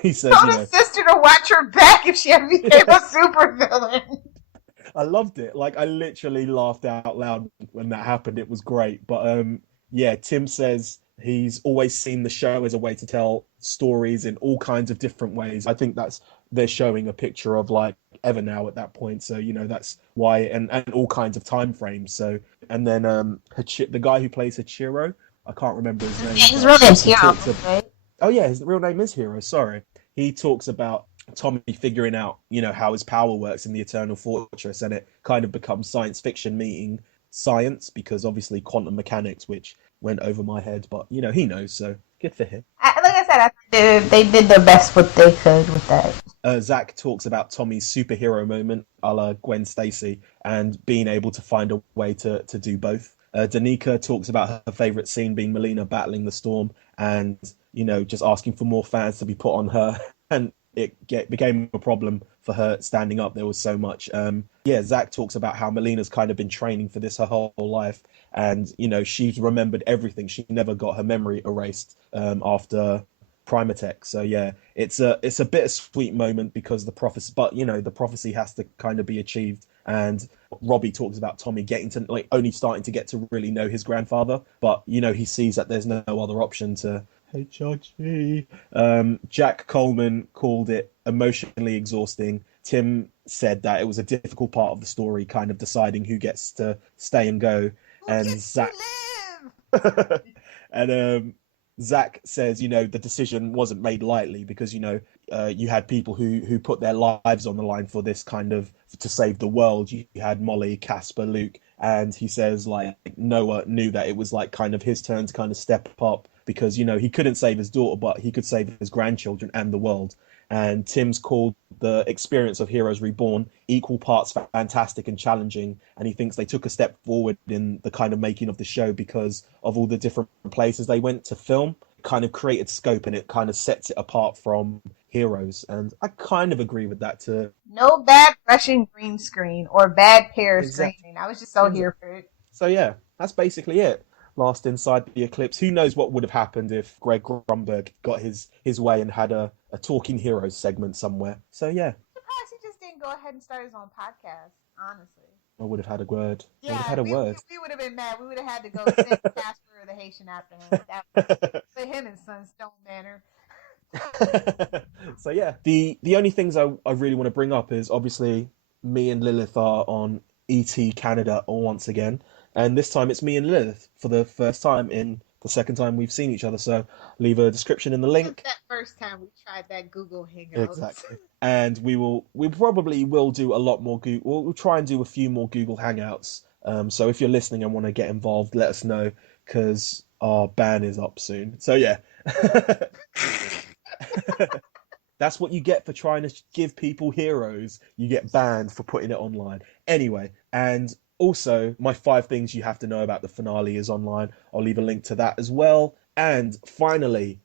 he says, told his sister to watch her back if she ever became a supervillain. I loved it. Like, I literally laughed out loud when that happened. It was great. But yeah, Tim says he's always seen the show as a way to tell stories in all kinds of different ways. I think they're showing a picture of like Evernow at that point. So, that's why, and all kinds of time frames. So, and then the guy who plays Hachiro, I can't remember his name. His real name's Hero, right? Oh yeah, his real name is Hero. Sorry. He talks about Tommy figuring out, how his power works in the Eternal Fortress, and it kind of becomes science fiction meeting science, because obviously quantum mechanics, which went over my head, but he knows, so good for him. Like I said, I think they did their best what they could with that. Zach talks about Tommy's superhero moment, a la Gwen Stacy, and being able to find a way to do both. Danica talks about her favorite scene being Malina battling the storm, and just asking for more fans to be put on her, and it became a problem for her standing up. There was so much. Zach talks about how Melina's kind of been training for this her whole life, and she's remembered everything. She never got her memory erased after Primatech. So yeah, it's a bittersweet moment because the prophecy has to kind of be achieved. And Robbie talks about Tommy getting to like only starting to get to really know his grandfather, but he sees that there's no other option to HRG. Jack Coleman called it emotionally exhausting. Tim said that it was a difficult part of the story, kind of deciding who gets to stay and go. And Zach and Zach says, the decision wasn't made lightly because you had people who put their lives on the line for this kind of to save the world. You had Molly, Casper, Luke, and he says like Noah knew that it was like kind of his turn to kind of step up because he couldn't save his daughter, but he could save his grandchildren and the world. And Tim's called the experience of Heroes Reborn equal parts fantastic and challenging, and he thinks they took a step forward in the kind of making of the show because of all the different places they went to film. It kind of created scope, and it kind of sets it apart from Heroes, and I kind of agree with that too. No bad Russian green screen or bad pear screening. I was just so here for it. So yeah, that's basically it. Last Inside the Eclipse. Who knows what would have happened if Greg Grunberg got his way and had a Talking Heroes segment somewhere. So yeah. I'm surprised he just didn't go ahead and start his own podcast, honestly. I would have had a word. Yeah, we would have been mad. We would have had to go send Casper the Haitian after him. Put him in Sunstone Manor. So yeah, the only things I really want to bring up is obviously me and Lilith are on ET Canada once again, and this time it's me and Lilith for the first time in the second time we've seen each other. So leave a description in the link. That first time we tried that Google Hangout. Exactly. And we probably will do a lot more Google. We'll try and do a few more Google Hangouts. So if you're listening and want to get involved, let us know because our ban is up soon. So yeah. That's what you get for trying to give people heroes. You get banned for putting it online. Anyway, and also my 5 things you have to know about the finale is online. I'll leave a link to that as well. And finally,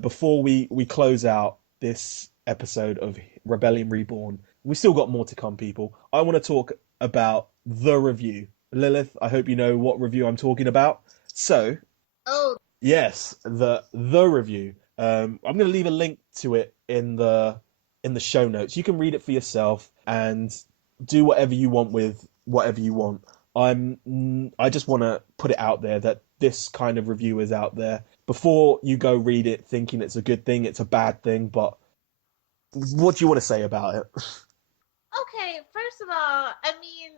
before we close out this episode of Rebellion Reborn, we still got more to come, people. I want to talk about the review. Lilith, I hope you know what review I'm talking about. So... Oh, Yes, the review. I'm going to leave a link to it in the show notes. You can read it for yourself and do whatever you want with whatever you want. I just want to put it out there that this kind of review is out there before you go read it thinking it's a good thing, it's a bad thing. But what do you want to say about it? Okay, first of all, I mean,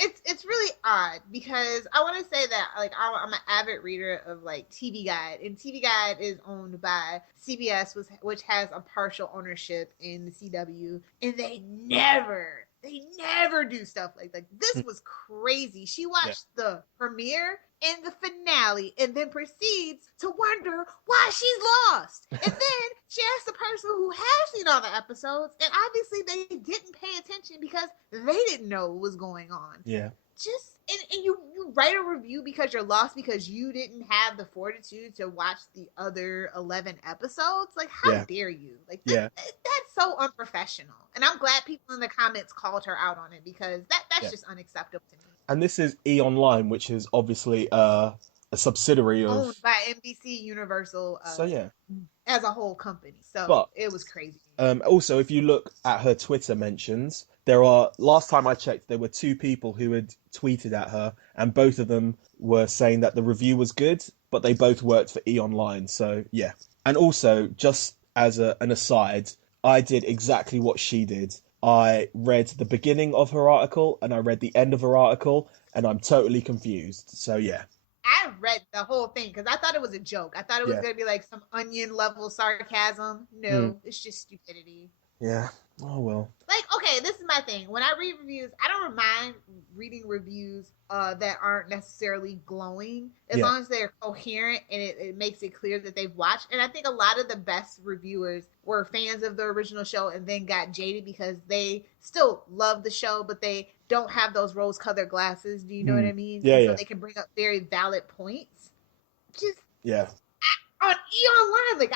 it's really odd because I want to say that like I'm an avid reader of like TV Guide, and TV Guide is owned by CBS, which has a partial ownership in the CW, and they never do stuff like this was crazy. She Yeah, watched the premiere and the finale and then proceeds to wonder why she's lost. And then she asks the person who has seen all the episodes, and obviously they didn't pay attention because they didn't know what was going on. yeah, Just and you write a review because you're lost because you didn't have the fortitude to watch the other 11 episodes. Like, how yeah, dare you? Like yeah, that's so unprofessional. And I'm glad people in the comments called her out on it because that's yeah. just unacceptable to me. And this is E Online, which is obviously a subsidiary of. Owned by NBC Universal So yeah, as a whole company. So but it was crazy. also, if you look at her Twitter mentions, there are, last time I checked, there were two people who had tweeted at her, and both of them were saying that the review was good, but they both worked for E Online. So, yeah. And also, just as an aside, I did exactly what she did. I read the beginning of her article and I read the end of her article, and I'm totally confused. So, yeah. I read the whole thing because I thought it was a joke. I thought it was Yeah. going to be like some onion level sarcasm. Mm. No, it's just stupidity. Yeah. Oh, well. Like, okay, this is my thing. When I read reviews, I don't mind reading reviews that aren't necessarily glowing as Yeah. long as they're coherent and it makes it clear that they've watched. And I think a lot of the best reviewers were fans of the original show and then got jaded because they still love the show, but they don't have those rose-colored glasses. Do you know what I mean? Yeah, And so yeah. they can bring up very valid points. Just Yeah. on E Online,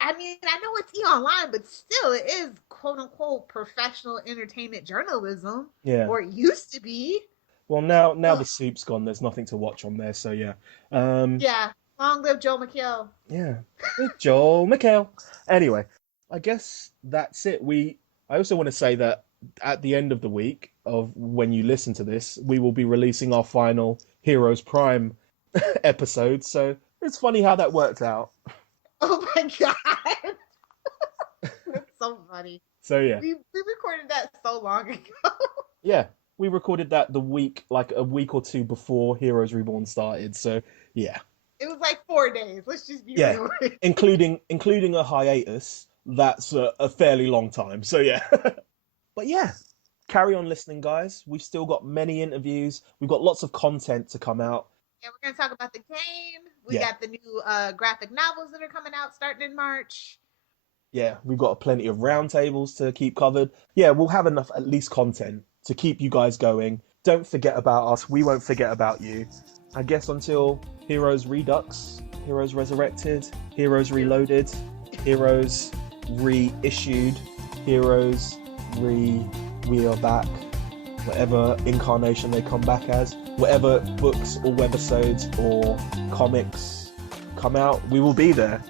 I mean, I know it's E Online, but still, it is quote unquote professional entertainment journalism, Yeah. or it used to be. Well, now the Ugh. soup's gone. There's nothing to watch on there. So yeah, Yeah, long live Joe McHale. yeah. Joel McHale. Anyway, I guess that's it. I also want to say that at the end of the week of when you listen to this, we will be releasing our final Heroes Prime episode. So it's funny how that worked out. Oh my god, that's so funny. So yeah, We recorded that so long ago. yeah. We recorded that like a week or two before Heroes Reborn started. So yeah. It was like 4 days. Let's just be Yeah, real. including a hiatus. That's a fairly long time. So yeah, but yeah, carry on listening, guys. We've still got many interviews. We've got lots of content to come out. And we're gonna talk about the game. We Yeah, got the new graphic novels that are coming out starting in March. yeah, we've got plenty of roundtables to keep covered. Yeah, we'll have enough at least content to keep you guys going. Don't forget about us. We won't forget about you. I guess until Heroes Redux, Heroes Resurrected, Heroes Reloaded, Heroes Reissued, Heroes We Are Back, whatever incarnation they come back as, whatever books or webisodes or comics come out, we will be there.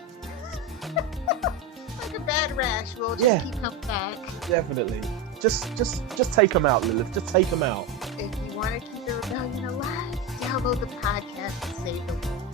Like a bad rash, we'll just Yeah. keep coming back. Definitely. Just take them out, Lilith. Just take them out. If you want to keep the rebellion alive, download the podcast and save the world.